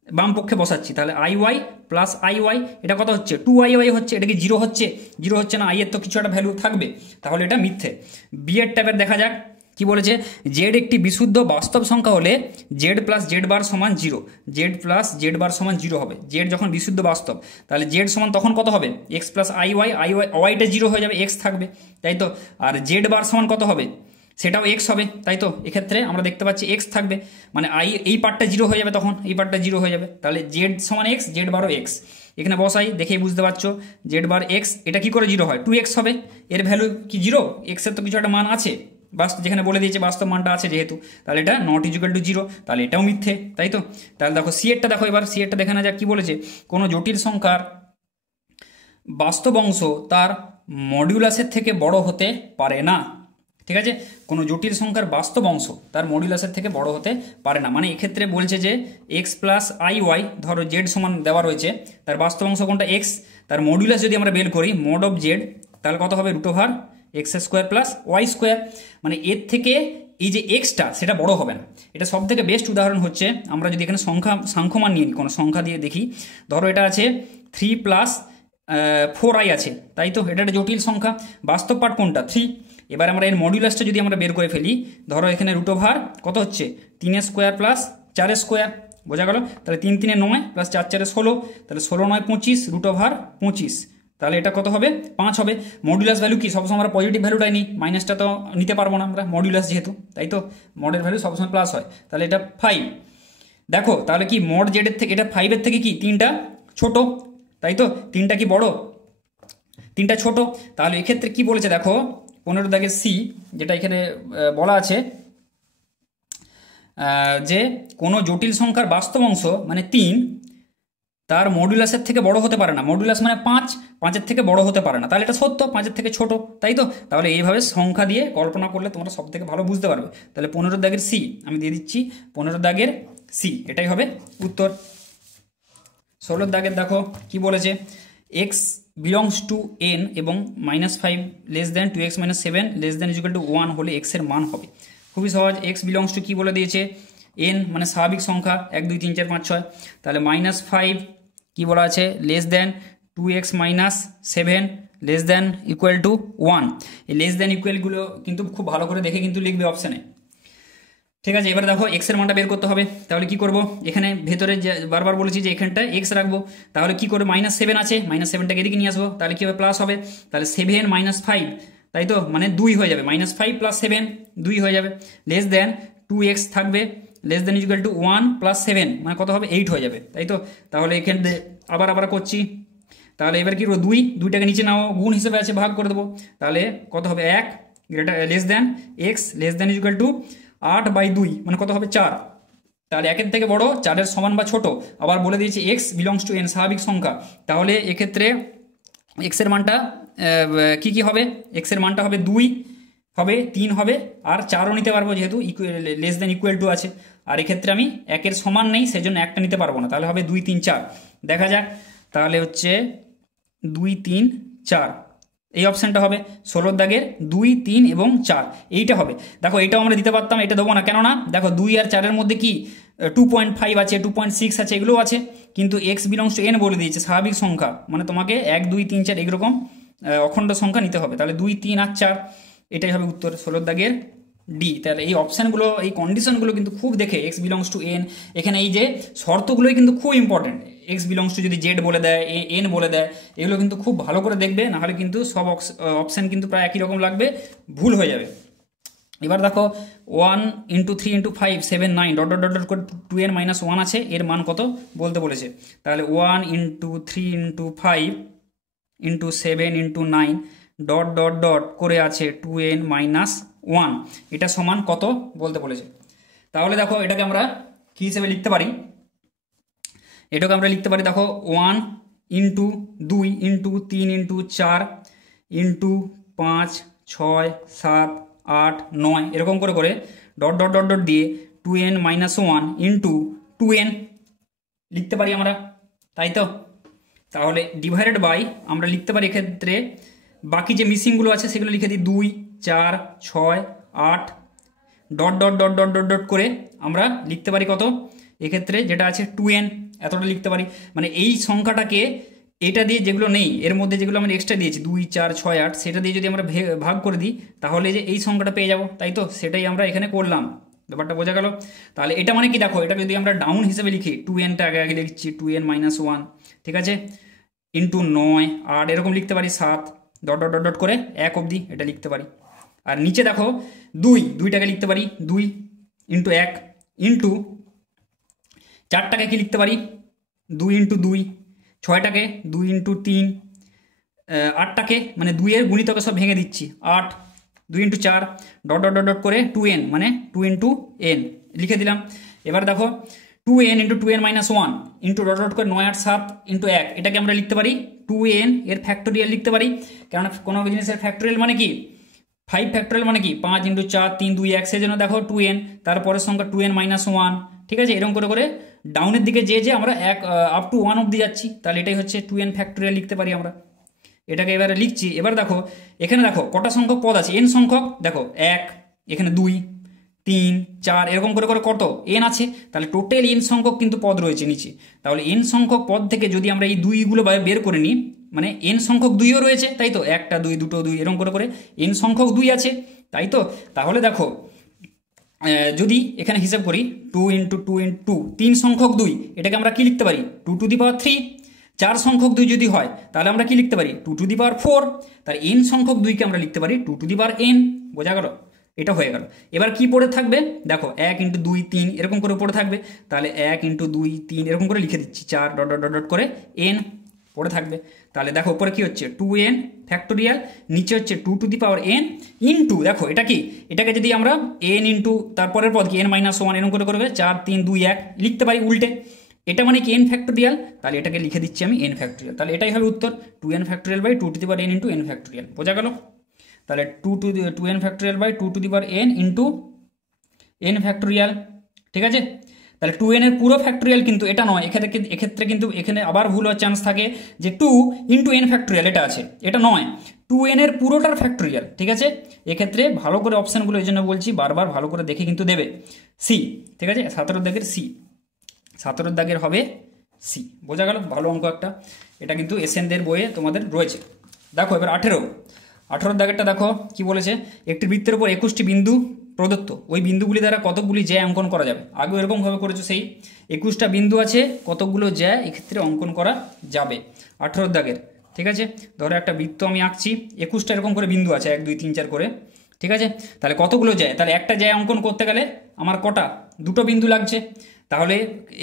বাম পক্ষে বসাচ্ছি, তাহলে I Y plus I Y, এটা কত হচ্ছে? 2 হচ্ছে, এটা কি 0 হচ্ছে? 0 হচ্ছে না, আই এর তো কিছু একটা ভ্যালু থাকবে, তাহলে এটা মিথ্যে। বি এর ট্যাবের দেখা যাক কি বলেছে, জেড একটি বিশুদ্ধ বাস্তব সংখ্যা হলে জেড প্লাস জেড বার সমান 0, জেড প্লাস জেড বার সমান 0 হবে। জেড যখন বিশুদ্ধ বাস্তব, তাহলে জেড সমান তখন কত হবে? এক্স প্লাস আই ওয়াই, ওয়াইটা 0 হয়ে যাবে, এক্স থাকবে, তাই তো। আর জেড বার সমান কত হবে? সেটাও এক্স হবে, তাই তো। এক্ষেত্রে আমরা দেখতে পাচ্ছি এক্স থাকবে, মানে এই পার্টটা 0 হয়ে যাবে, তখন এই পার্টটা 0 হয়ে যাবে, তাহলে জেড সমান এক্স, জেড বারও এক্স। এখানে বসাই, দেখেই বুঝতে পারছো জেড বার এক্স, এটা কি করে 0 হয়? 2x হবে, এর ভ্যালু কি 0? এক্সের তো কিছু একটা মান আছে, যেখানে বলে দিয়েছে বাস্তব মানটা আছে যেহেতু, তাহলে এটা নট ইকুয়াল টু 0, তাহলে এটাও মিথ্যে, তাই তো। তাহলে দেখো সি এরটা দেখো, এবার সি এরটা দেখে না যাক কি বলেছে, কোনো জটিল সংখ্যার বাস্তব অংশ তার মডিউলাসের থেকে বড় হতে পারে না, ঠিক আছে। কোনো জটিল সংখ্যার বাস্তব অংশ তার মডুলাসের থেকে বড় হতে পারে না। মানে এক্ষেত্রে বলছে যে এক্স প্লাস আই ওয়াই, ধরো জেড সমান দেওয়া রয়েছে, তার বাস্তব অংশ কোনটা এক্স, তার মডুলাস যদি আমরা বের করি মড অফ জেড, তাহলে কত হবে root over X square plus Y square. মানে এর থেকে এই যে এক্সটা সেটা বড় হবে না। এটা সব থেকে বেস্ট উদাহরণ হচ্ছে আমরা যদি এখানে সাংখ্যমান নিয়ে নিই, কোনো সংখ্যা দিয়ে দেখি, ধরো এটা আছে 3 প্লাস 4i আছে, তাই তো এটা একটা জটিল সংখ্যা, বাস্তব পার্ট কোনটা 3। এবার আমরা এর মডুলাসটা যদি আমরা বের করে ফেলি, ধরো এখানে রুট ওভার কত হচ্ছে 3 স্কোয়ার প্লাস 4 স্কোয়ার, বোঝা গেল? তাহলে 3 3 9 প্লাস 4 4 16, তাহলে 16 9 25 রুট ওভার 25, তাহলে এটা কত হবে 5 হবে। মডুলাস ভ্যালু কি সবসময় আমরা পজিটিভ ভ্যালুটাই নিই, মাইনাসটা তো নিতে পারবো না আমরা মডুলাস যেহেতু, তাই তো মডের ভ্যালু সবসময় প্লাস হয়, তাহলে এটা 5। দেখো তাহলে কি মড জেডের থেকে এটা 5-এর থেকে কি 3টা ছোট, তাই তো 3টা কি বড়, 3টা ছোট। তাহলে এক্ষেত্রে কি বলেছে দেখো 15 দাগের সি, যেটা এখানে বলা আছে যে কোনো জটিল সংখ্যার বাস্তব অংশ মানে 3 তার মডুলাসের থেকে বড় হতে পারে না। মডুলাস মানে 5-এর থেকে বড় হতে পারে না, তাহলে এটা সত্য 5-এর থেকে ছোট, তাই তো? তাহলে এইভাবে সংখ্যা দিয়ে কল্পনা করলে তোমরা সব থেকে ভালো বুঝতে পারবে। তাহলে 15 দাগের সি আমি দিয়ে দিচ্ছি, 15 দাগের সি এটাই হবে উত্তর। 16 দাগের দেখো কি বলেছে, এক্স বিলংস টু এন এবং -5 less than 2x - 7 less than equal two 1 হলে এক্স এর মান হবে। খুবই সহজ, এক্স বিলংস টু কি বলে দিয়েছে, এন মানে স্বাভাবিক সংখ্যা 1 2 3 4 5 6, তাহলে -5 কি বলা আছে less than 2x - 7 less than equal two 1। এই লেস দেন ইকুয়ালগুলো কিন্তু খুব ভালো করে দেখে কিন্তু লিখবে অপশানে, ঠিক আছে? এবার দেখো এক্স এর মানটা বের করতে হবে, তাহলে কি করব, এখানে ভেতরে বারবার বলেছি যে এখানটা এক্স রাখবো, তাহলে কি করে -7 আছে, -7টাকে এদিকে নিয়ে আসবো, তাহলে কি হবে প্লাস হবে, তাহলে 7 - 5, তাই তো মানে 2 হয়ে যাবে, -5 + 7 2 হয়ে যাবে, লেস দেন 2x থাকবে লেস দেন ইকুয়াল টু 1 + 7 মানে কত হবে 8 হয়ে যাবে, তাই তো? তাহলে এখানে আবার করছি, তাহলে এবার কি করবো 2টাকে নিচে নাও, গুণ হিসেবে আছে ভাগ করে দেবো, তাহলে কত হবে 1 less than x less than equal two 8/2 মানে কত হবে 4, তাহলে 1-এর থেকে বড় 4-এর সমান বা ছোট। আবার বলে দিয়েছি এক্স বিলংস টু এন স্বাভাবিক সংখ্যা, তাহলে এক্ষেত্রে এক্স এর মানটা কি হবে, এক্স এর মানটা হবে 2 হবে, 3 হবে, আর 4ও নিতে পারবো যেহেতু লেস দেন ইকুয়াল টু আছে, আর এক্ষেত্রে আমি 1-এর সমান নেই সেজন্য একটা নিতে পারবো না, তাহলে হবে 2 3 4। দেখা যাক, তাহলে হচ্ছে 2 3 4 এই অপশানটা হবে 16 দাগের 2 3 এবং 4 এইটা হবে। দেখো এটাও আমরা দিতে পারতাম, এটা দেবো না, কেননা দেখো 2 আর 4-এর মধ্যে কি 2.5 আছে 2.6 আছে এগুলোও আছে, কিন্তু এক্স বিলংস টু এন বলে দিয়েছে স্বাভাবিক সংখ্যা, মানে তোমাকে 1 2 3 4 এরকম অখণ্ড সংখ্যা নিতে হবে, তাহলে 2 3 আর 4 এটাই হবে উত্তর 16 দাগের ডি। তাহলে এই অপশানগুলো এই কন্ডিশনগুলো কিন্তু খুব দেখে, এক্স বিলংস টু এন, এখানে এই যে শর্তগুলোই কিন্তু খুব ইম্পর্টেন্ট, এক্স বিলংস টু যদি জেড বলে দেয় এন বলে দেয়, এগুলো কিন্তু খুব ভালো করে দেখবে, নাহলে কিন্তু সব অপশান কিন্তু প্রায় একই রকম লাগবে, ভুল হয়ে যাবে। এবার দেখো 1 × 3 × 5 7 9 ডট ডট ডট ডট করে 2n - 1 আছে, এর মান কত বলতে বলেছে, তাহলে 1 × 3 × 5 × 7 × 9 ডট ডট ডট করে আছে 2n - 1, এটা সমান কত বলতে বলেছে। তাহলে দেখো এটাকে আমরা কি হিসেবে লিখতে পারি, এটাকে আমরা লিখতে পারি দেখো 1 × 2 × 3 × 4 × 5 6 7 8 9 এরকম করে করে ডট ডট ডট ডট দিয়ে 2n - 1 × 2n লিখতে পারি আমরা, তাই তো? তাহলে ডিভাইডেড বাই আমরা লিখতে পারি এক্ষেত্রে বাকি যে মিসিংগুলো আছে সেগুলো লিখে দিই 2 4 6 8 dot dot dot dot dot dot করে আমরা লিখতে পারি কত এক্ষেত্রে যেটা আছে 2n, এতটা লিখতে পারি। মানে এই সংখ্যাটাকে এটা দিয়ে যেগুলো নেই এর মধ্যে যেগুলো আমরা এক্সট্রা দিয়েছি 2 4 6 8 সেটা দিয়ে যদি আমরা ভাগ করে দিই তাহলে যে এই সংখ্যাটা পেয়ে যাব, তাই তো? সেটাই আমরা এখানে করলাম, ব্যাপারটা বোঝা গেল? তাহলে এটা মানে কি দেখো, এটা যদি আমরা ডাউন হিসেবে লিখি 2nটা আগে আগে লিখছি 2n - 1, ঠিক আছে, ইন্টু 9 8 এরকম লিখতে পারি 7 ডট ডট ডট ডট করে 1 অবধি এটা লিখতে পারি। আর নিচে দেখো 2টাকে লিখতে পারি 2 × 1 ইন্টু 4টাকে কি লিখতে পারি 2 × 2, 6টাকে 2 × 3, 8টাকে মানে 2 এর গুণিতকে সব ভেঙে দিচ্ছি 8 2 × 4 ডট ডট ডট ডট করে 2n মানে 2 × n লিখে দিলাম। এবার দেখো 2n × 2n - 1 into dot dot করে 9 8 7 × 1 এটাকে আমরা লিখতে পারি 2n এর ফ্যাক্টোরিয়াল লিখতে পারি, কারণ কোনো জিনিসের ফ্যাক্টোরিয়াল মানে কি 5 ফ্যাক্টোরিয়াল মানে কি 5 × 4 3 2 1, সেই জন্য দেখো 2n, তারপরের সংখ্যা 2n - 1, ঠিক আছে। এরকম করে করে ডাউনের দিকে যে আমরা এক আপ টু 1 অবধি যাচ্ছি, তাহলে এটাই হচ্ছে 2n ফ্যাক্টোরিয়াল লিখতে পারি আমরা। এটাকে এবারে লিখছি। এবার দেখো এখানে দেখো কটা সংখ্যক পদ আছে, n সংখ্যক, দেখো 1, এখানে 2, 3, 4, এরকম করে করে কত n আছে, তাহলে টোটাল n সংখ্যক কিন্তু পদ রয়েছে নিচে। তাহলে n সংখ্যক পদ থেকে যদি আমরা এই দুইগুলো বের করে নিই, মানে n সংখ্যক দুইও রয়েছে, তাই তো, একটা 2 দুটো 2, এরকম করে করে n সংখ্যক 2 আছে, তাই তো। তাহলে দেখো যদি এখানে হিসাব করি 2 × 2 × 2, 3 সংখ্যক 2, এটাকে আমরা কি লিখতে পারি 2⁻3। 4 সংখ্যক 2 যদি হয় তাহলে আমরা কি লিখতে পারি 2⁻4। তার n সংখ্যক 2কে আমরা লিখতে পারি 2n। বোঝা গেল? এটা হয়ে গেল। এবার কি পড়ে থাকবে দেখো 1 × 2 3 এরকম করে পড়ে থাকবে, তাহলে 1 × 2 3 এরকম করে লিখে দিচ্ছি, 4 ... করে n পড়ে থাকবে। তাহলে দেখো উপরে কি হচ্ছে 2n ফ্যাক্টোরিয়াল, নিচে হচ্ছে 2n ইন্টু, দেখো এটা কি, এটাকে যদি আমরা n ইন্টু তারপরের পদ কি n - 1 এরকম করে করে 4 3 2 1 লিখতে পারি উল্টে, এটা মানে কি n ফ্যাক্টোরিয়াল, তাহলে এটাকে লিখে দিচ্ছি আমি n ফ্যাক্টোরিয়াল। তাহলে এটাই হবে উত্তর 2n factorial by 2n into n factorial. বোঝা গেল? তাহলে 2n factorial by 2n into n factorial, ঠিক আছে। তাহলে 2n এর পুরো ফ্যাক্টোরিয়াল কিন্তু এটা নয়, এক্ষেত্রে কিন্তু এখানে আবার ভুল হওয়ার চান্স থাকে যে 2 × n ফ্যাক্টোরিয়াল এটা আছে, এটা নয়, 2n এর পুরোটার ফ্যাক্টোরিয়াল, ঠিক আছে। এক্ষেত্রে ভালো করে অপশানগুলো এই জন্য বলছি, বারবার ভালো করে দেখে কিন্তু দেবে। সি, ঠিক আছে, 17 দাগের সি, 17 দাগের হবে সি। বোঝা গেল? ভালো অঙ্ক একটা, এটা কিন্তু এসএনদের বইয়ে তোমাদের রয়েছে। দেখো এবার 18 দাগেরটা দেখো কি বলেছে, একটি বৃত্তের উপর 21টি বিন্দু প্রদত্ত, ওই বিন্দুগুলি দ্বারা কতকগুলি জ্যা অঙ্কন করা যাবে। আগেও এরকমভাবে করেছো, সেই 21টা বিন্দু আছে, কতকগুলো জ্যা এক্ষেত্রে অঙ্কন করা যাবে 18 দাগের, ঠিক আছে। ধরো একটা বৃত্ত আমি আঁকছি, 21টা এরকম করে বিন্দু আছে, 1 2 3 4 করে, ঠিক আছে। তাহলে কতগুলো জ্যা, তাহলে একটা জ্যা অঙ্কন করতে গেলে আমার কটা, দুটো বিন্দু লাগছে, তাহলে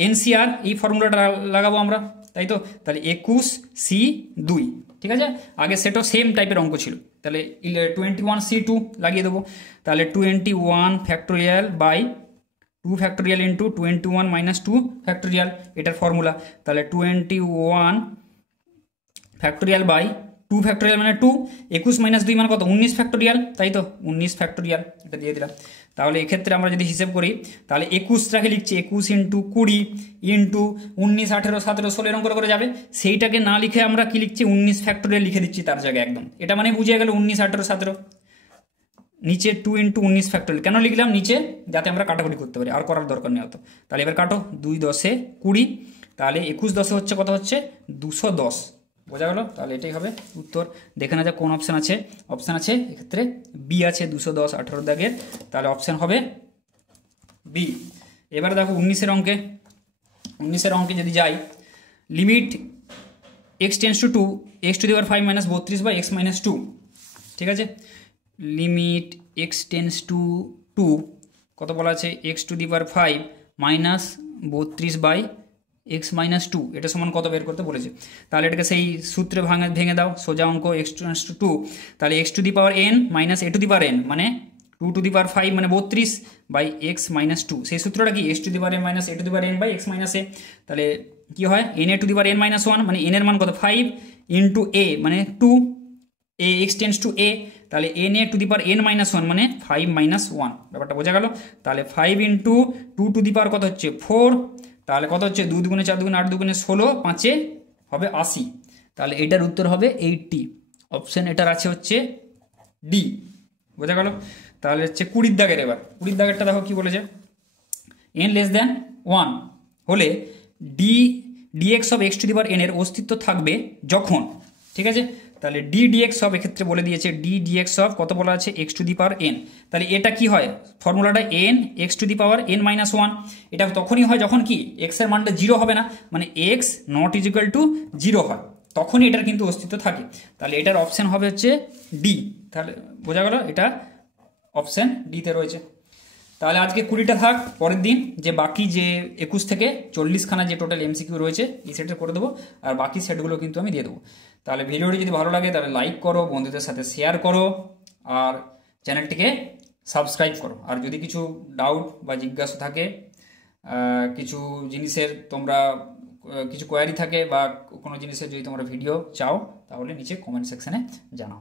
এনসিআর এই ফর্মুলাটা লাগাবো আমরা, তাই তো। তাহলে 21C2, ঠিক আছে। আগে সেটাও সেম টাইপের অঙ্ক ছিল, তাহলে 21C2 লাগিয়ে দেবো। তাহলে 21 factorial by 2 factorial into 21 - 2 factorial, এটার ফর্মুলা। তাহলে 21 ফ্যাক্টোরিয়াল বাই 2 ফ্যাক্টোরিয়াল মানে 2, 21 - 2 মানে কত 19 ফ্যাক্টোরিয়াল, তাই তো, 19 ফ্যাক্টোরিয়াল, এটা দিয়ে দিলাম। তাহলে এক্ষেত্রে আমরা যদি হিসেব করি, তাহলে 21টাকে লিখছি 21 × 20 ইন্টু 19 18 17 16 এরকম করে করে যাবে, সেইটাকে না লিখে আমরা কি লিখছি 19 ফ্যাক্টোরিয়াল লিখে দিচ্ছি তার জায়গায় একদম। এটা মানে বুঝে গেল 19 18 17, নিচে 2 × 19 ফ্যাক্টোরিয়াল কেন লিখলাম নিচে, যাতে আমরা কাটাকুটি করতে পারি, আর করার দরকার নেই অত। তাহলে এবার কাটো, 2 10 20, তাহলে 21 10 হচ্ছে কত, হচ্ছে 210। বোঝা গেল? তাহলে এটাই হবে উত্তর। দেখে না যা কোন অপশান আছে, অপশান আছে এক্ষেত্রে বি আছে 210 18 দাগের, তাহলে অপশান হবে বি। এবার দেখো 19 অঙ্কে যদি যাই, limit x tends to 2 x⁵ - 32 x - 2, ঠিক আছে। লিমিট x টেন্স টু 2 কত বলা আছে x⁵ - 32 x - 2, এটা সমান কত বের করতে বলেছে। তাহলে এটাকে সেই সূত্রে ভেঙে দাও, সোজা অঙ্ক x টেন্স টু 2, তাহলে x⁴ - a⁴ মানে 2⁵ মানে 32 x - 2, সেই সূত্রটা কি x⁴ - a⁴ x - a, তাহলে কি হয় n⁴ - 1 মানে n এর মান কত 5 ইন্টু a মানে 2, x টেন্স টু a, তাহলে n⁴ - 1 মানে 5 - 1, ব্যাপারটা বোঝা গেল। তাহলে 5 ইন্টু 2 কত হচ্ছে 4, তাহলে কত হচ্ছে 2 2 4 2 8 2 16, 5 হবে 80, তাহলে এটার উত্তর হবে 80। অপশন এটার আছে হচ্ছে ডি। বোঝা গেল? তাহলে হচ্ছে 20 দাগের, এবার 20 দাগেরটা দেখো কি বলেছে, n<1 হলে dx অফ x⁴ এর অস্তিত্ব থাকবে যখন, ঠিক আছে। তাহলে dx অফ এক্ষেত্রে বলে দিয়েছে dx অফ কত বলা আছে x⁴, তাহলে এটা কি হয় ফর্মুলাটা n x⁴ n - 1, এটা তখনই হয় যখন কি x এর মানটা 0 হবে না, মানে x ≠ 0 হয়, তখনই এটার কিন্তু অস্তিত্ব থাকে। তাহলে এটার অপশন হবে হচ্ছে ডি। তাহলে বোঝা গেল, এটা অপশন ডিতে রয়েছে। তাহলে আজকে 20টা থাক, পরের দিন যে বাকি যে 21 থেকে 40খানা যে টোটাল এমসিকিউ রয়েছে এই সেটে করে দেবো, আর বাকি সেটগুলো কিন্তু আমি দিয়ে দেবো। তাহলে ভিডিওটি যদি ভালো লাগে তাহলে লাইক করো, বন্ধুদের সাথে শেয়ার করো, আর চ্যানেলটিকে সাবস্ক্রাইব করো। আর যদি কিছু ডাউট বা জিজ্ঞাসা থাকে, কিছু জিনিসের তোমরা কিছু কোয়ারি থাকে বা কোনো জিনিসের যদি তোমরা ভিডিও চাও, তাহলে নিচে কমেন্ট সেকশানে জানাও।